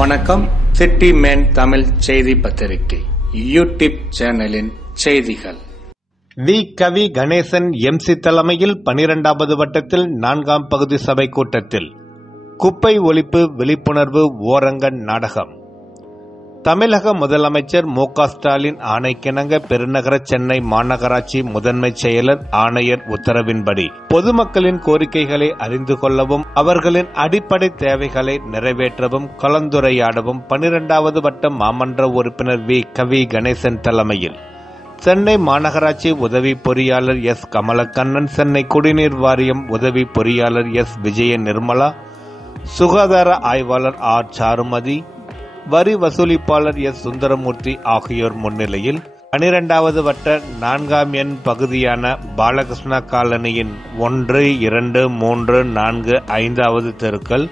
வணக்கம். City man Tamil செய்தி பத்திரிகை யூடியூப் சேனலின் செய்திகள். வி. கவி கணேசன் MC தலைமையில் 12வது வட்டத்தில் 4ஆம் பகுதி சபை கூட்டத்தில் குப்பை ஒழிப்பு விழிப்புணர்வு ஓரங்க நாடகம். தமிழக முதலமைச்சர் மு.க. ஸ்டாலின் ஆணைக்கிணங்க பெருநகர சென்னை மாநகராட்சி முதன்மை செயலர் ஆணையர் உத்தரவின்படி பொதுமக்களின் கோரிக்கைகளை அறிந்து கொள்ளவும் அவர்களின் அடிப்படை தேவைகளை நிறைவேற்றவும் கலந்துரையாடவும் 12வது வட்ட மாமன்ற உறுப்பினர் வி. கவி கணேசன் தலைமையில் சென்னை மாநகராட்சி உதவி பொறியாளர் எஸ். கமலக்கண்ணன், சென்னை குடிநீர் வாரியம் உதவி பொறியாளர் எஸ். விஜய நிர்மலா, சுகாதார ஆய்வாளர் ஆர். சாருமதி, வரி வசூலிப்பாளர் எஸ். சுந்தரமூர்த்தி ஆகியோர் முன்னிலையில் 12வது வட்ட 4ஆம் எண் பகுதியான பாலகிருஷ்ணா காலனியின் 1, 2, 3, 4, 5வது தெருக்கள்,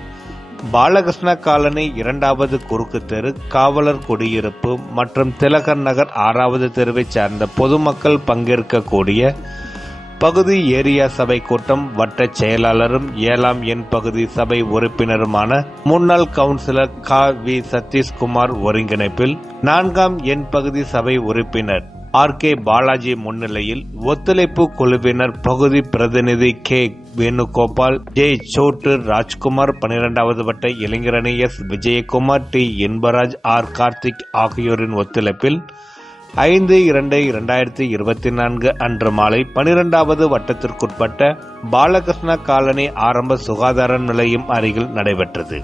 பாலகிருஷ்ணா காலனி 2வது குறுக்கு தெரு, காவலர் குடியிருப்பு மற்றும் திலகர் நகர் 6வது தெருவை சார்ந்த பொதுமக்கள் பங்கேற்கக்கூடிய பகுதி ஏரியா சபை கூட்டம் வட்ட செயலாளரும் 7ஆம் எண் பகுதி சபை உறுப்பினருமான முன்னாள் கவுன்சிலர் க. வி. சதீஷ்குமார் ஒருங்கிணைப்பில் 4ஆம் எண் பகுதி சபை உறுப்பினர் R.K. பாலாஜி முன்னிலையில் ஒத்துழைப்பு குழுவினர் பகுதி பிரதிநிதி கே. வேணுகோபால், ஜே. சோட்டு ராஜ்குமார், 12வது வட்ட இளைஞரணி S. Vijayakumar, T. Inbaraj, R. Karthik ஆகியோரின் ஒத்துழைப்பில் 5/2/2024 அன்று மாலை 12வது வட்டத்திற்குட்பட்ட பாலகிருஷ்ணா காலனி ஆரம்ப சுகாதார நிலையம் அருகில் நடைபெற்றது.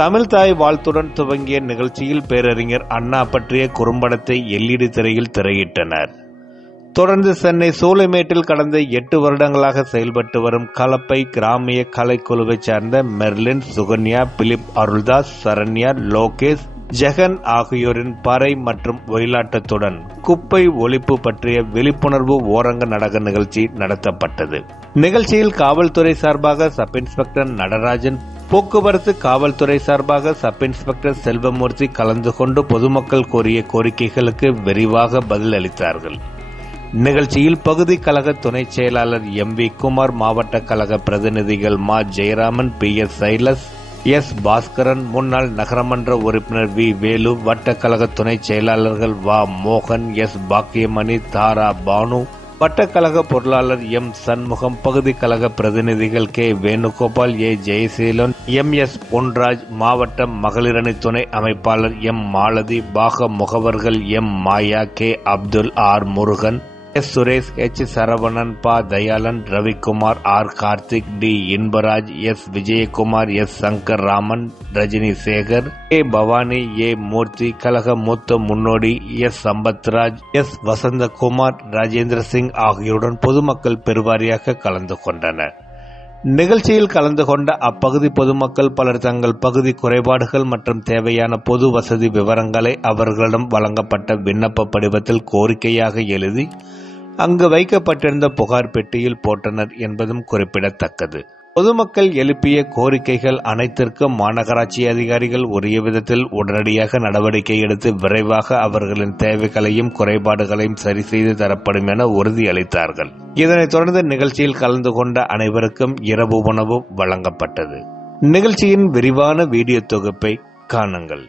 தமிழ் தாய் வாழ்த்துடன் துவங்கிய நிகழ்ச்சியில் பேரறிஞர் அண்ணா பற்றிய குறும்படத்தை LED திரையில் திரையிட்டனர். தொடர்ந்து சென்னை சூளைமேட்டில் கடந்த 8 வருடங்களாக செயல்பட்டு வரும் கலப்பை கிராமிய கலைக்குழுவை சார்ந்த மெர்லின், சுகன்யா, பிலிப், அருள்தாஸ், சரண்யா, லோகேஷ், ஜெகன் ஆகியோரின் பறை மற்றும் ஒயிலாட்டத்துடன் குப்பை ஒழிப்பு பற்றிய விழிப்புணர்வு ஓரங்க நாடக நிகழ்ச்சி நடத்தப்பட்டது. நிகழ்ச்சியில் காவல்துறை சார்பாக சப் இன்ஸ்பெக்டர் நடராஜன், போக்குவரத்து காவல்துறை சார்பாக சப் இன்ஸ்பெக்டர் செல்வமூர்த்தி கலந்து கொண்டு பொதுமக்கள் கோரிய கோரிக்கைகளுக்கு விரிவாக பதில் அளித்தார்கள். நிகழ்ச்சியில் பகுதி கழக துணை செயலாளர் M.V. குமார், மாவட்ட கழக பிரதிநிதிகள் மா. Jayaraman, P.S. Silas, S. Bhaskaran, முன்னாள் நகரமன்ற உறுப்பினர் வி. வேலு, வட்டக்கழக துணை செயலாளர்கள் வ. மோகன், எஸ். பாக்கியமணி, தாரா பானு, வட்டக்கழக பொருளாளர் எம். சண்முகம், பகுதி கழக பிரதிநிதிகள் K. Venugopal, A. Jayaseelan, M.S. Ponraj, மாவட்ட மகளிரணி துணை அமைப்பாளர் எம். மாலதி, பாக முகவர்கள் M. Maya, K. Abdul, R. Murugan, S. Suresh, H. Saravanan, ப. Dayalan, Ravikumar, R. Karthik, T. Inbaraj, S. Vijayakumar, S. Sankar Raman, Rajini Sekar, K. Bhavani, A. Murthy, கழக மூத்த முன்னோடி எஸ். சம்பத்ராஜ், எஸ். வசந்தகுமார், ராஜேந்திர சிங் ஆகியோருடன் பொதுமக்கள் பெருவாரியாக கலந்து கொண்டனர். நிகழ்ச்சியில் கலந்து கொண்ட அப்பகுதி பொதுமக்கள் பலர் தங்கள் பகுதி குறைபாடுகள் மற்றும் தேவையான பொது வசதி விவரங்களை அவர்களிடம் வழங்கப்பட்ட விண்ணப்ப படிவத்தில் கோரிக்கையாக எழுதி அங்கு வைக்கப்பட்டிருந்த புகார் பெட்டியில் போட்டனர் என்பதும் குறிப்பிடத்தக்கது. பொதுமக்கள் எழுப்பிய கோரிக்கைகள் அனைத்திற்கும் மாநகராட்சி அதிகாரிகள் உரிய விதத்தில் உடனடியாக நடவடிக்கை எடுத்து விரைவாக அவர்களின் தேவைகளையும் குறைபாடுகளையும் சரி செய்து தரப்படும் என உறுதியளித்தார்கள். இதனைத் தொடர்ந்து நிகழ்ச்சியில் கலந்து கொண்ட அனைவருக்கும் இரவு உணவு வழங்கப்பட்டது. நிகழ்ச்சியின் விரிவான வீடியோ தொகுப்பை காணுங்கள்.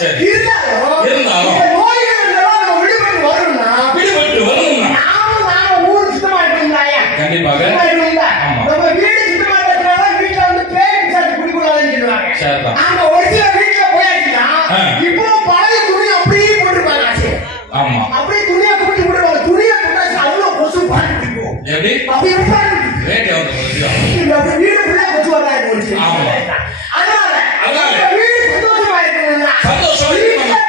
இருந்தாலும் ஆமா. அப்படியே துணியை கூட்டி விடுவாங்க. துணியை கூட்டாச்சு அவ்வளவு கொசு பாட்டு பிடிக்கும். எப்படி அப்படி ரேட் எவ்வளவு வீடு ஃபுல்லா கொசு வராது. அதனால வீடு சந்தோஷமா இருக்கணும்னா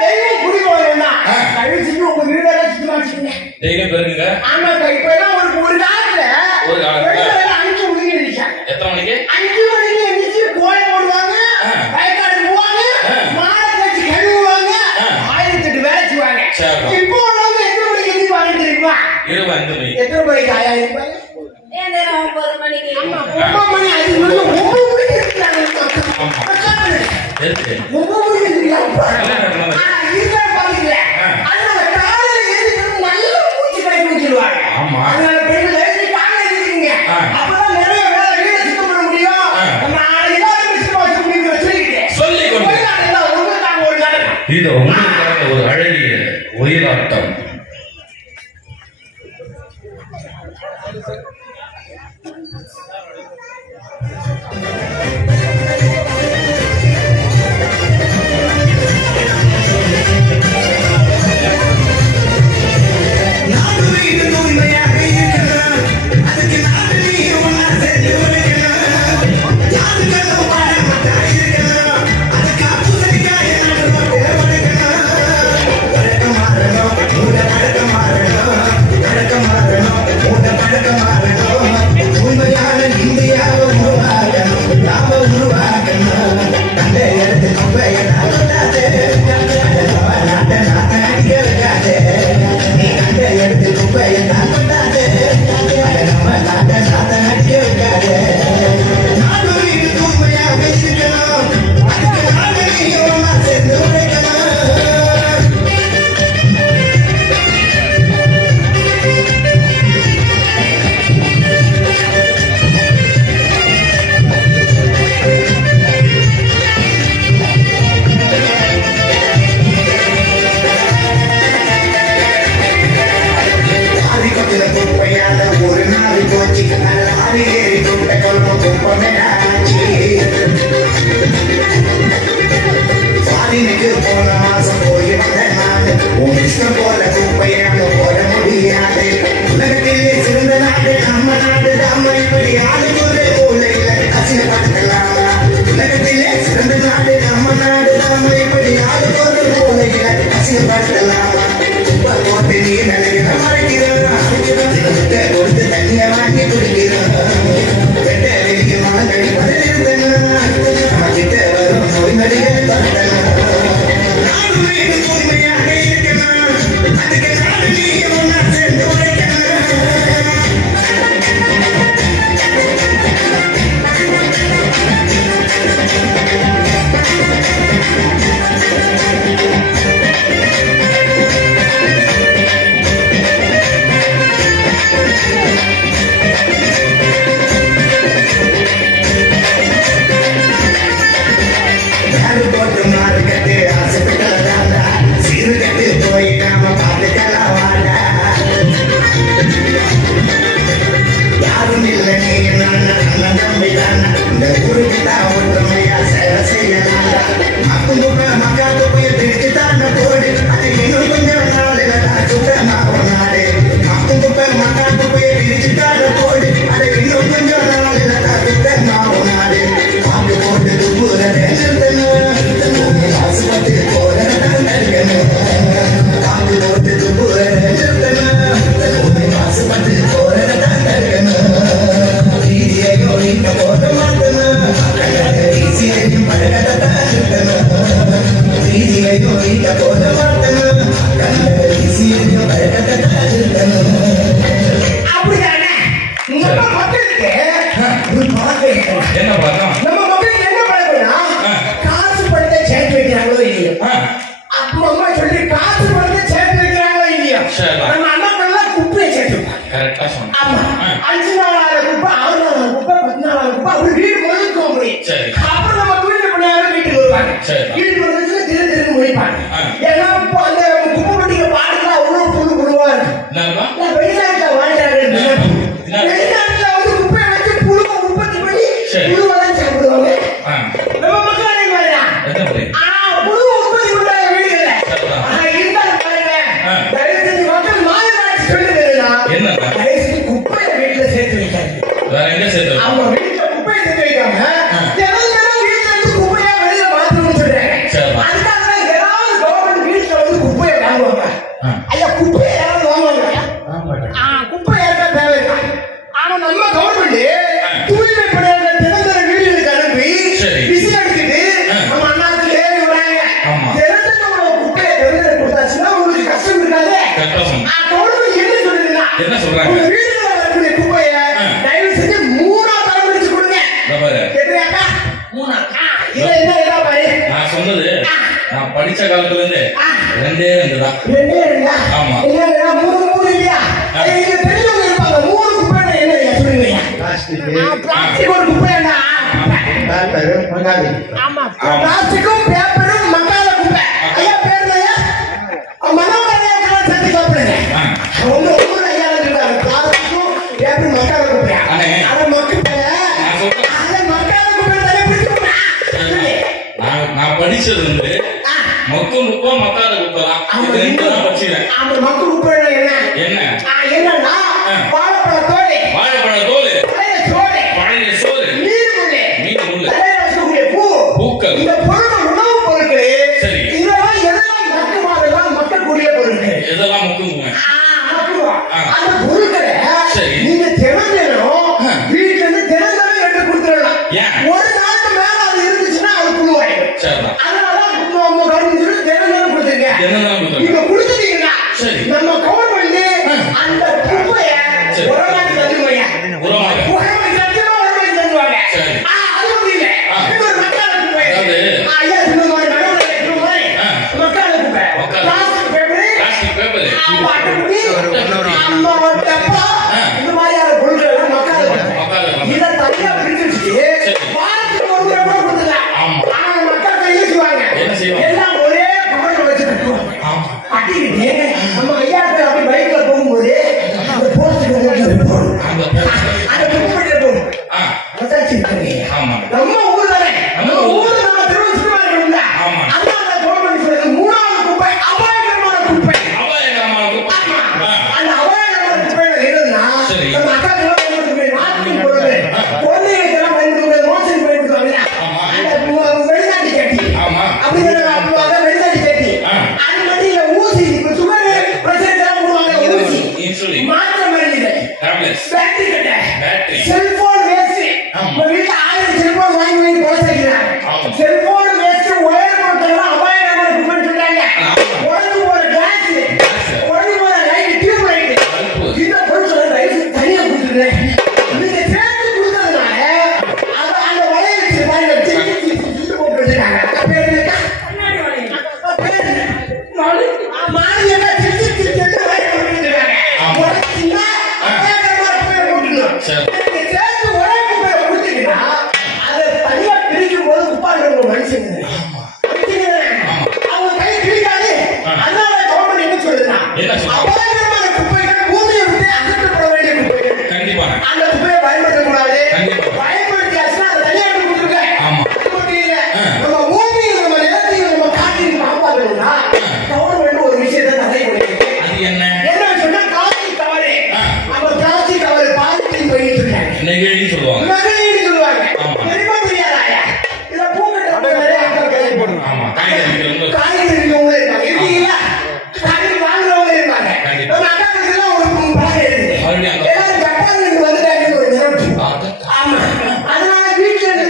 டெய்லியும் குடி போகணும்னா கழிச்சுட்டு உங்க வீடெல்லாம் சுத்தமா வச்சுக்கோங்க. டெய்லியும் பெருங்க. ஆமா, இப்ப எல்லாம் ஒரு காலத்துல 5 மணிக்கு எழுதிச்சாங்க. எத்தனை மணிக்கு? 5 மணிக்கு எழுதிச்சு கோழி போடுவாங்க, வயக்காடு போவாங்க, மாடை கழிச்சு கழுவுவாங்க, 1008 வேலை செய்வாங்க. இப்போ உள்ளவங்க எத்தனை மணிக்கு எழுதிப்பாங்க தெரியுமா? 25 மணி. எத்தனை மணிக்கு ஆயா இருப்பாங்க? 9 மணிக்கு. 9 மணி 5 மணி 9 மணிக்கு இருக்கிறாங்க. 9 மணிக்கு இருக்கிறாங்க. அதனால பெண்கள் எழுதி காலையில எழுதிங்க. அப்பதான் நிறைய வேலை வீட்டை சுத்தம் பண்ண முடியும். நம்ம எல்லாரும் சுத்தமா வச்சுக்க முடியும் சொல்லிட்டு ஒரு நடனம். இது உங்களுக்கான ஒரு அழகிய உயிராட்டம். ஐயா குப்பையை யாராவது வாங்குவாங்க? குப்பை யாருக்கா தேவையில்லை. ஆனா நம்ம கவர்மெண்ட் தூய்மை பணியாளர்கள் தினந்தர வீடுகளுக்கு அனுப்பி விசில் அடிச்சுட்டு நம்ம அண்ணாத்துக்கு ஏறி வராங்க. தினந்தர குப்பையை தினந்தர கொடுத்தாச்சுன்னா உங்களுக்கு கஷ்டம் இருக்காது. கவர்மெண்ட் என்ன சொல்லுதுன்னா உங்க வீடுகள் வரக்கூடிய குப்பையை தயவு செஞ்சு 3ஆ தரம் பிரிச்சு கொடுங்க. கேட்கறியாக்கா? 3ஆ இல்ல என்ன ஏதா பாரு நான் சொன்னது நான் படிச்ச காலத்துல இருந்து 2 தான். 2 ஆமா. இல்ல 3 இல்லையா? நீங்க தெரிஞ்சவங்க இருப்பாங்க. 3 குப்பை என்ன சொல்லுங்க? பிளாஸ்டிக் ஒரு குப்பைனா பேப்பர் மக்காது. ஆமா பிளாஸ்டிக்கும் பேப்பரும் மக்காத குப்பை. ஐயா பேர் ஐயா மனோகரனையா சேர்த்து சாப்பிடுங்க. அவங்க ஊர் ஐயா இருக்காங்க. பிளாஸ்டிக்கும் பேப்பரும் மக்காத குப்பை. அத மக்குப்பை அத மக்காத குப்பை தனியா பிரிச்சுடுங்க. நான் படிச்சது வந்து மொத்தம் குப்பை மக்காத குப்பை தான். இது 2 தான் வச்சிருக்கேன். ஆமா மக்கு குப்பை என்ன என்னன்னா வாழைப்பழ தோல் பழைய சோறு மீன் முள்ளு பூக்கள் இந்த பொருள் உணவுப் பொருட்கள் இதெல்லாம் எதெல்லாம் மக்குமாதெல்லாம் மக்கக்கூடிய பொருட்கள் இதெல்லாம் மக்குங்க. அந்த பொருட்களை நீங்க தினம் வீட்டுல இருந்து தினம் எடுத்து கொடுத்துடலாம். ஒரு நாளுக்கு மேல அது இருந்துச்சுன்னா அது புழுவாயிடும். அதனாலதான் உங்க கவர்மெண்ட் தினம் கொடுத்துருங்க. நீங்க கொடுத்துட்டீங்கன்னா நம்ம கவர்மெண்ட் அந்த குப்பைய உரமாக்கி தந்துருவாங்க. உரமாக்கி தந்துருவாங்க. அது ஒண்ணு இல்ல. இன்னொரு மக்காத குப்பை ஐயா இந்த மாதிரி மக்காத குப்பை பிளாஸ்டிக் பேப்பர் அம்மா டப்பா இந்த மாதிரியான பொருட்கள் எல்லாம் மக்காத குப்பை. இதை தனியா பிரிச்சு வாரத்துக்கு ஒரு முறை கூட கொடுத்துக்கலாம். ஆனா மக்கள் கையிலுவாங்க எல்லாம் ஒரே கவர்ல வச்சு கட்டுவாங்க. கட்டிக்கிட்டு நம்ம ஐயா அப்படி பைக்ல போகும்போது அந்த போஸ்ட் போடும் அந்த குப்பையில போடும். நம்ம ஊர் தானே நம்ம ஊர் நம்ம திருவண்ணாமலை அதனால கவர்மெண்ட் சொல்றது 3ஆவது குப்பை அபாயகரமான குப்பை. அந்த அபாயகரமான குப்பை என்னன்னா நம்ம அக்காக்கெல்லாம் நாட்டின் பொருள் குழந்தைகளுக்கெல்லாம் பயன்படுத்த மோசடி பயன்படுத்துவாங்க. அந்த வெளிநாட்டு கட்டி அப்படி வெளிநாட்டு கட்டி அது மட்டும் இல்ல ஊசி இப்ப சுகர் பிரஷர் எல்லாம் போடுவாங்க. ஊசி மாத்திரை மருந்துகள் பேட்டரி கட்டை செல்போன் வேஸ்ட் நம்ம வீட்டுல 1000 செல்போன் வாங்கி குறைச்சிக்கிறாங்க. செல்போன் வேஸ்ட் ஒயர் போட்டெல்லாம் அபாயகரமான குப்பைன்னு சொல்றாங்க. உடஞ்சு போற கிளாஸ் உடஞ்சு போற லைட் டியூப் லைட் இந்த பொருட்களை ரைஸ் தனியா கொடுத்துருங்க. நீங்க சேர்த்து கொடுத்ததுனால அந்த வலையை வச்சு பாருங்க திட்டு போட்டு வச்சிருக்காங்க. மாறி என்ன திட்டு வலையை போட்டு வச்சிருக்காங்க. உடச்சுன்னா அபாயகரமான குப்பையை போட்டுருணும். நீங்க சேர்த்து ஒரே குப்பையை கொடுத்தீங்கன்னா அதை தனியா பிரிக்கும் போது குப்பாடுற மனுஷங்க அவங்க கை பிரிக்காது. அதனால கவர்மெண்ட் என்ன சொல்லுதுன்னா அபாயகரமான குப்பைகள் பூமியை விட்டு அகற்றப்பட வேண்டிய குப்பைகள் அந்த குப்பையை பயன்படுத்தக்கூடாது. பயன்படுத்தியாச்சுன்னா அதை தனியா கொடுத்துருங்க. அது மட்டும் இல்ல நம்ம பூமியை நம்ம நிலத்தையும் நம்ம காட்டையும் காப்பாற்றணும்னா கவர்மெண்ட் ஒரு விஷயத்தை தடை பண்ணிருக்கு. என்ன சொன்னா பிளாஸ்டிக் கவரு நம்ம பிளாஸ்டிக் கவரு பாலித்தீன் போயிட்டு இருக்காங்க. நெகிழின்னு சொல்லுவாங்க. தெரியுமா தெரியாதா? இத பூக்கட்ட நிறைய கையில் போடுறாங்க. காய்கறி இருக்கவங்க இருக்காங்க. இருக்கீங்களா? காய்கறி வாங்குறவங்க இருக்காங்க. நம்ம அக்காவுக்கு ஒரு பழக்கம் இருக்கு. எல்லாரும் ஜப்பான்ல இருந்து வந்துட்டாங்க ஒரு நினைப்பு. ஆமா. அதனால வீட்டுல இருந்து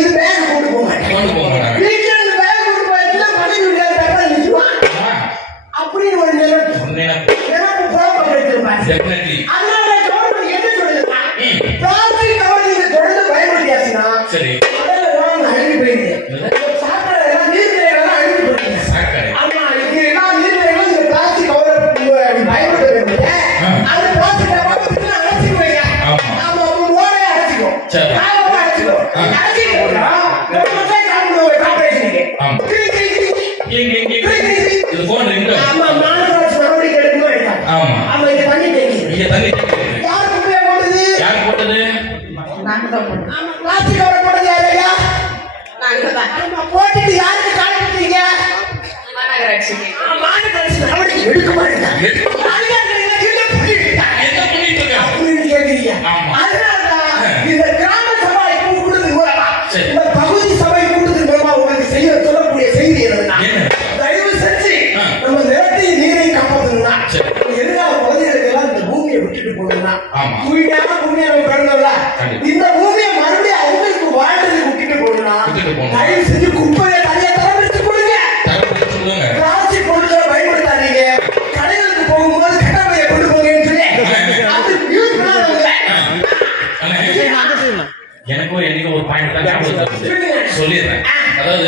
இது பேக் போட்டு போக மாட்டாங்க. வீட்டுல இருந்து பேக் போட்டு போயிருந்தா மனைவி வீட்டுல ஜப்பான் நிற்குவான் அப்படின்னு ஒரு நினைப்பு புறப்பட்டு வச்சிருப்பாங்க. அதனால கவர்மெண்ட் என்ன சொல்லுதுன்னா பிளாஸ்டிக் கவர் நீங்க தொடர்ந்து பயன்படுத்தியாச்சுன்னா அழுகி போயிடுது. சாக்கடை எல்லாம் நீர்நிலைகள் அழுகி போயிடுது. ஆமா இது எல்லாம் நீர்நிலைகள் இந்த பிளாஸ்டிக் கவர் பயன்படுத்த வேண்டிய அது பிளாஸ்டிக் கவர் அடைச்சிக்குவீங்க. ஆமா ஓடையை அடைச்சிக்கும் அடைச்சிக்கும் ஆமா மாநகராட்சி நடவடிக்கை எடுக்கணும். ஆமா இங்க தண்ணி தேங்கி யார் குப்பையை போட்டது? நாங்க தான் போட்டோம். ஆமா பிளாஸ்டிக் கவர் போட்டது யாரையா? நாங்க தான். ஆமா போட்டுட்டு யாருக்கு கால் கொடுத்தீங்க? மாநகராட்சி. மாநகராட்சி நடவடிக்கை எடுக்க மாட்டேங்க. இந்த கிராம சபை கூட்டத்தின் மூலமா இந்த பகுதி சபை கூட்டத்தின் மூலமா உங்களுக்கு செய்ய சொல்லக்கூடிய செய்தி என்னன்னா தயவு செஞ்சு நம்ம நிலத்தை நீரை காப்பாற்ற தூய்மையான பூமியை நம்ம பிறந்தோம்ல, இந்த பூமியை மறுபடியும் அவங்களுக்கு வாழ்றதுக்கு விட்டுட்டு போகணும். தயவு செஞ்சு குப்பையை தனியா தரப்படுத்தி கொடுங்க. பிளாஸ்டிக் பொருட்களை பயன்படுத்தாதீங்க. கடைகளுக்கு போகும்போது கட்டாமையை கொண்டு போங்கன்னு சொல்லி அது யூஸ் பண்ணாதவங்க. எனக்கு என்னைக்கு ஒரு பாயிண்ட் தான் சொல்லிடுறேன். அதாவது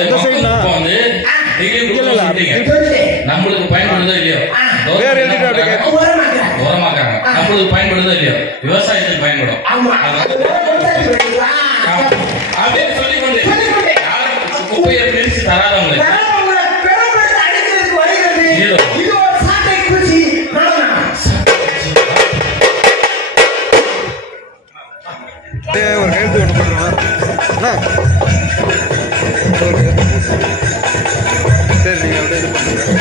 நம்மளுக்கு பயன்படுதோ இல்லையோ, உரமாக்காங்க. நம்மளுக்கு பயன்படுதோ இல்லையோ, விவசாயத்துக்கு பயன்படும் அப்படின்னு சொல்லிக்கொண்டு குப்பையை பிரிச்சு தராதவங்க ஒரு கைது ஒன்று பண்ணுறோம். சரி, நீங்கள் அப்படியே இது பண்ணுங்க.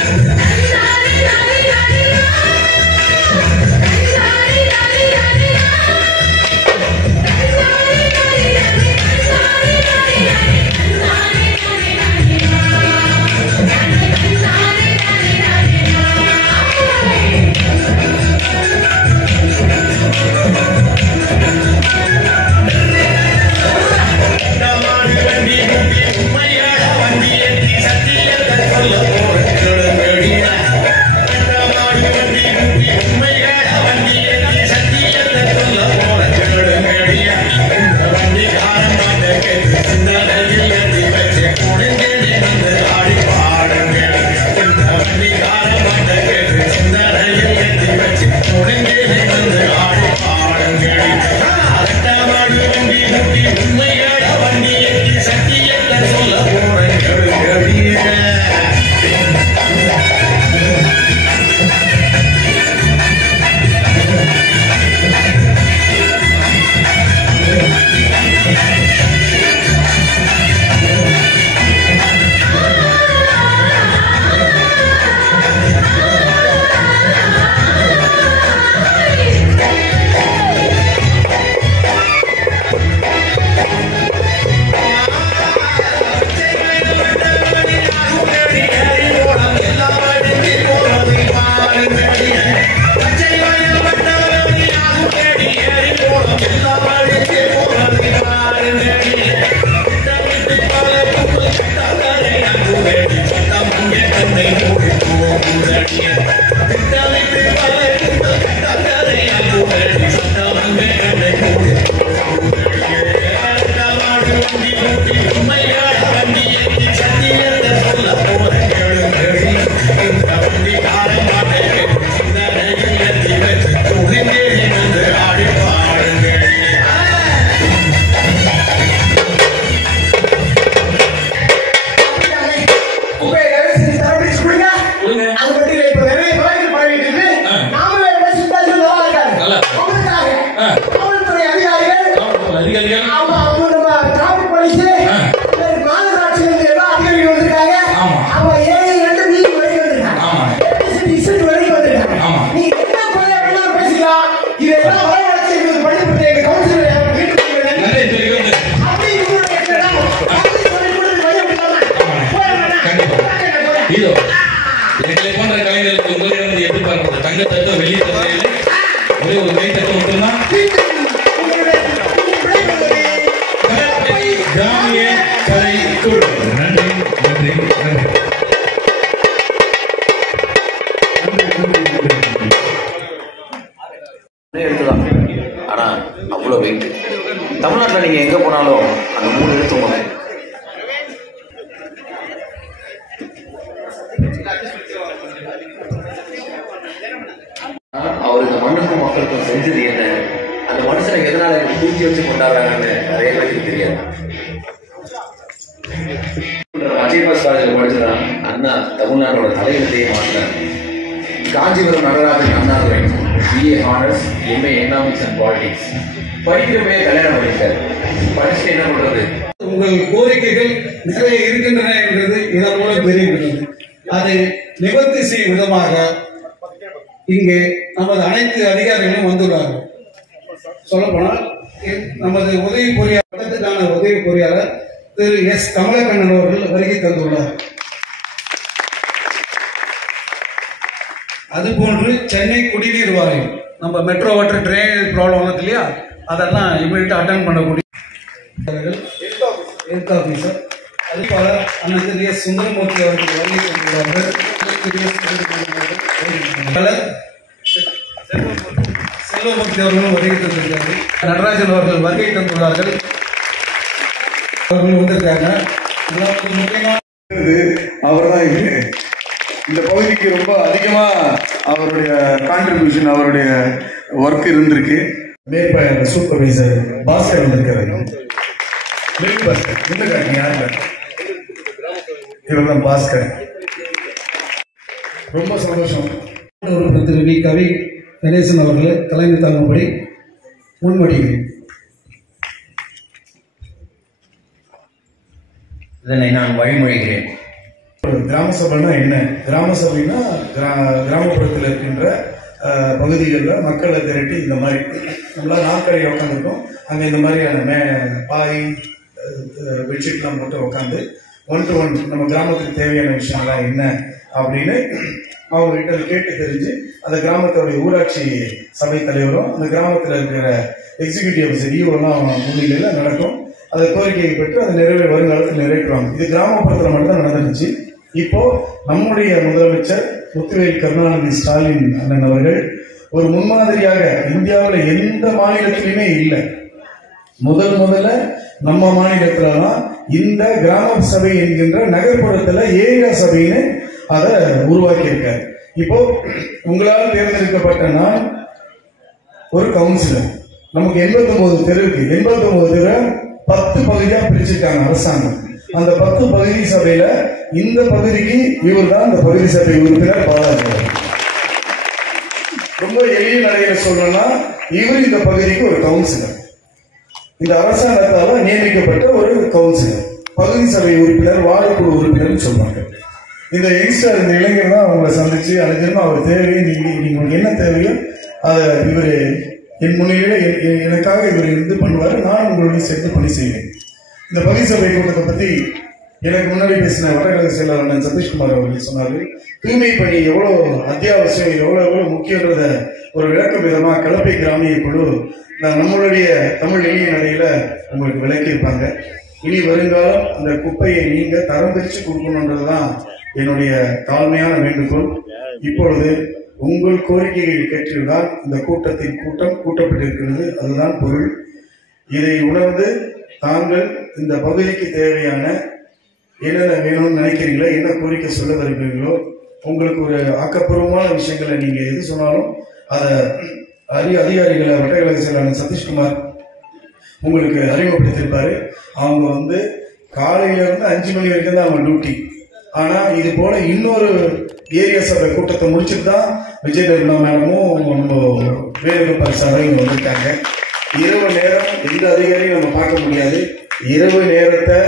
எங்களை போன்ற கலைஞர்களுக்கு உங்களிடம் எதிர்பார்ப்பது தங்கத்தட்டு வெள்ளி தட்டு ஒரே ஒரு கை தட்டு மட்டும்தான். கிராமிய கலை குழு. நன்றி நன்றி நன்றி. எடுத்துதான், ஆனா அவ்வளவு வெயிட். தமிழ்நாட்டில் நீங்க எங்க போனாலும் அந்த 3 எழுத்து உங்களுக்கு அவர் இந்த மண்ணுக்கும் மக்களுக்கும் செஞ்சது என்ன, அந்த மனுஷனை எதனால தூக்கி வச்சு கொண்டாடுறாங்கன்னு நிறைய பேருக்கு தெரியாது. அஜயபாஸ் காலேஜில் படிச்சுதான் அண்ணா தமிழ்நாட்டோட தலையெழுத்தையே மாற்றினார். Kanchipuram Natarajan Annadurai BA Honors, MA Economics and Politics. படிக்கிறமே கல்யாணம் பண்ணிட்டார். படிச்சுட்டு என்ன பண்றது? உங்கள் கோரிக்கைகள் நிறைய இருக்கின்றன என்பது இதன் மூலம் தெரிகிறது. அதை நிவர்த்தி செய்யும் விதமாக இங்கே நமது அனைத்து அதிகாரிகளும் வந்துள்ளார்கள். சொல்லப்போனால் நமது உதவி பொறியாளர் பட்டத்துக்கான உதவி பொறியாளர் திரு S. கமலக்கண்ணன் அவர்கள் வருகை தந்துள்ளார். அதுபோன்று சென்னை குடிநீர் வாரியம் நம்ம மெட்ரோ வாட்டர் ட்ரைனேஜ் ப்ராப்ளம் வந்தது இல்லையா, அதெல்லாம் இமீடியட்டாக அட்டன் பண்ணக்கூடிய ஹெல்த் ஆஃபீஸர் அதுபோல அண்ணன் திரு எஸ். சுந்தரமூர்த்தி அவர்கள் வருகை தந்துள்ளார்கள். செல்வமூர்த்தி அவர்களும் வருகை தந்திருக்கிறார்கள். நடராஜன் அவர்கள் வருகை தந்துள்ளார்கள். அவர்கள் வந்திருக்காங்க. முக்கியமான அவர் தான் இந்த பகுதிக்கு ரொம்ப அதிகமா அவருடைய கான்ட்ரிபியூஷன், அவருடைய ஒர்க் இருந்திருக்கு. மேற்பயர் சூப்பர்வைசர் பாஸ்கர் வந்திருக்காரு. இவர்தான் பாஸ்கர். ரொம்ப சந்தோஷம். திரு வி. கவி கணேசன் அவர்கள் தலைமை தாங்கும்படி முன்மொழிகிறேன். இதனை நான் வழிமொழிகிறேன். கிராம சபைனா என்ன? கிராம சபைனா கிராமப்புறத்தில் இருக்கின்ற பகுதிகளில் மக்களை திரட்டி இந்த மாதிரி நம்மளாம் நாற்கரையில் உட்காந்துருக்கோம். அங்கே இந்த மாதிரியான பாய் பெட்ஷீட்லாம் போட்டு உட்காந்து 1 to 1 நம்ம கிராமத்துக்கு தேவையான விஷயம்லாம் என்ன அப்படின்னு அவங்ககிட்ட கேட்டு தெரிஞ்சு அந்த கிராமத்துடைய ஊராட்சி சபை தலைவரும் அந்த கிராமத்தில் இருக்கிற எக்ஸிக்யூட்டிவ் ஆஃபீஸர் ஈஓலாம் முன்னிலையில் நடக்கும். அதை கோரிக்கையை பெற்று அதை வருங்காலத்தில் நிறைவேற்றுவாங்க. இது கிராமப்புறத்தில் மட்டும்தான் நடந்துருச்சு. இப்போ நம்முடைய முதலமைச்சர் முத்துவேல் கருணாநிதி ஸ்டாலின் அண்ணன் அவர்கள் ஒரு முன்மாதிரியாக இந்தியாவில் எந்த மாநிலத்திலுமே இல்லை, முதல்ல நம்ம மாநிலத்தில்தான் இந்த கிராம சபை என்கின்ற நகர்ப்புறத்துல ஏரியா சபைன்னு அதை உருவாக்கி இருக்காரு. இப்போ உங்களால் தேர்ந்தெடுக்கப்பட்ட நான் ஒரு கவுன்சிலர். நமக்கு 89 தெரு இருக்கு. 89 தெரு 10 பகுதியா பிரிச்சிருக்காங்க அரசாங்கம். அந்த 10 பகுதி சபையில இந்த பகுதிக்கு இவர் தான் இந்த பகுதி சபை உறுப்பினர் பாலாஜி. ரொம்ப எளிய நடையில சொல்லணும்னா இவர் இந்த பகுதிக்கு ஒரு கவுன்சிலர், இந்த அரசாங்கத்தால நியமிக்கப்பட்ட ஒரு கவுன்சிலர், பகுதி சபை உறுப்பினர், வார்டு உறுப்பினர் சொல்றாங்க. இந்த யங்ஸ்டர், இந்த இளைஞர் தான் அவங்களை சந்திச்சு அழைஞ்சிருந்தா அவர் தேவையை நீங்க என்ன தேவையோ அதை இவர் என் முன்னிலையில எனக்காக இவர் இருந்து பண்ணுவாரு. நான் உங்களுடைய சேர்த்து பணி செய்வேன். இந்த பகுதி சபை கூட்டத்தை பத்தி எனக்கு முன்னாடி பேசின வடகிழக்கு செயலாளர் அண்ணன் சதீஷ்குமார் அவர்கள் சொன்னார்கள். தூய்மை பணி எவ்வளவு அத்தியாவசியம், எவ்வளவு முக்கியன்றத ஒரு விளக்கம் விதமா கலப்பை கிராமிய குழு நம்மளுடைய தமிழ் எளிய நடையில உங்களுக்கு விளக்கியிருப்பாங்க. இனி வருங்காலம் அந்த குப்பையை நீங்க தரம் பிரிச்சு கொடுக்கணுன்றதுதான் என்னுடைய தாழ்மையான வேண்டுகோள். இப்பொழுது உங்கள் கோரிக்கையை கேட்டுதான் இந்த கூட்டம் கூட்டப்பட்டிருக்கிறது. அதுதான் பொருள். இதை உணர்ந்து தாங்கள் இந்த பகுதிக்கு தேவையான என்னென்ன வேணும்னு நினைக்கிறீங்களோ, என்ன கோரிக்கை சொல்ல விரும்புகிறீங்களோ, உங்களுக்கு ஒரு ஆக்கப்பூர்வமான விஷயங்களை நீங்க எது சொன்னாலும் அதை அதிகாரிகளை வட்டக்கழக செயலாளர் சதீஷ்குமார் உங்களுக்கு அறிமுகப்படுத்திருப்பாரு. அவங்க காலையில இருந்து 5 மணி வரைக்கும் தான் அவங்க டியூட்டி. ஆனா இது போல இன்னொரு ஏரியா சபை கூட்டத்தை முடிச்சுட்டு தான் விஜய் நிர்மலா மேடமும் வேணுகோபால் சாரும் வந்திருக்காங்க. இரவு நேரம் எந்த அதிகாரியும் நம்ம பார்க்க முடியாது. இரவு நேரத்தை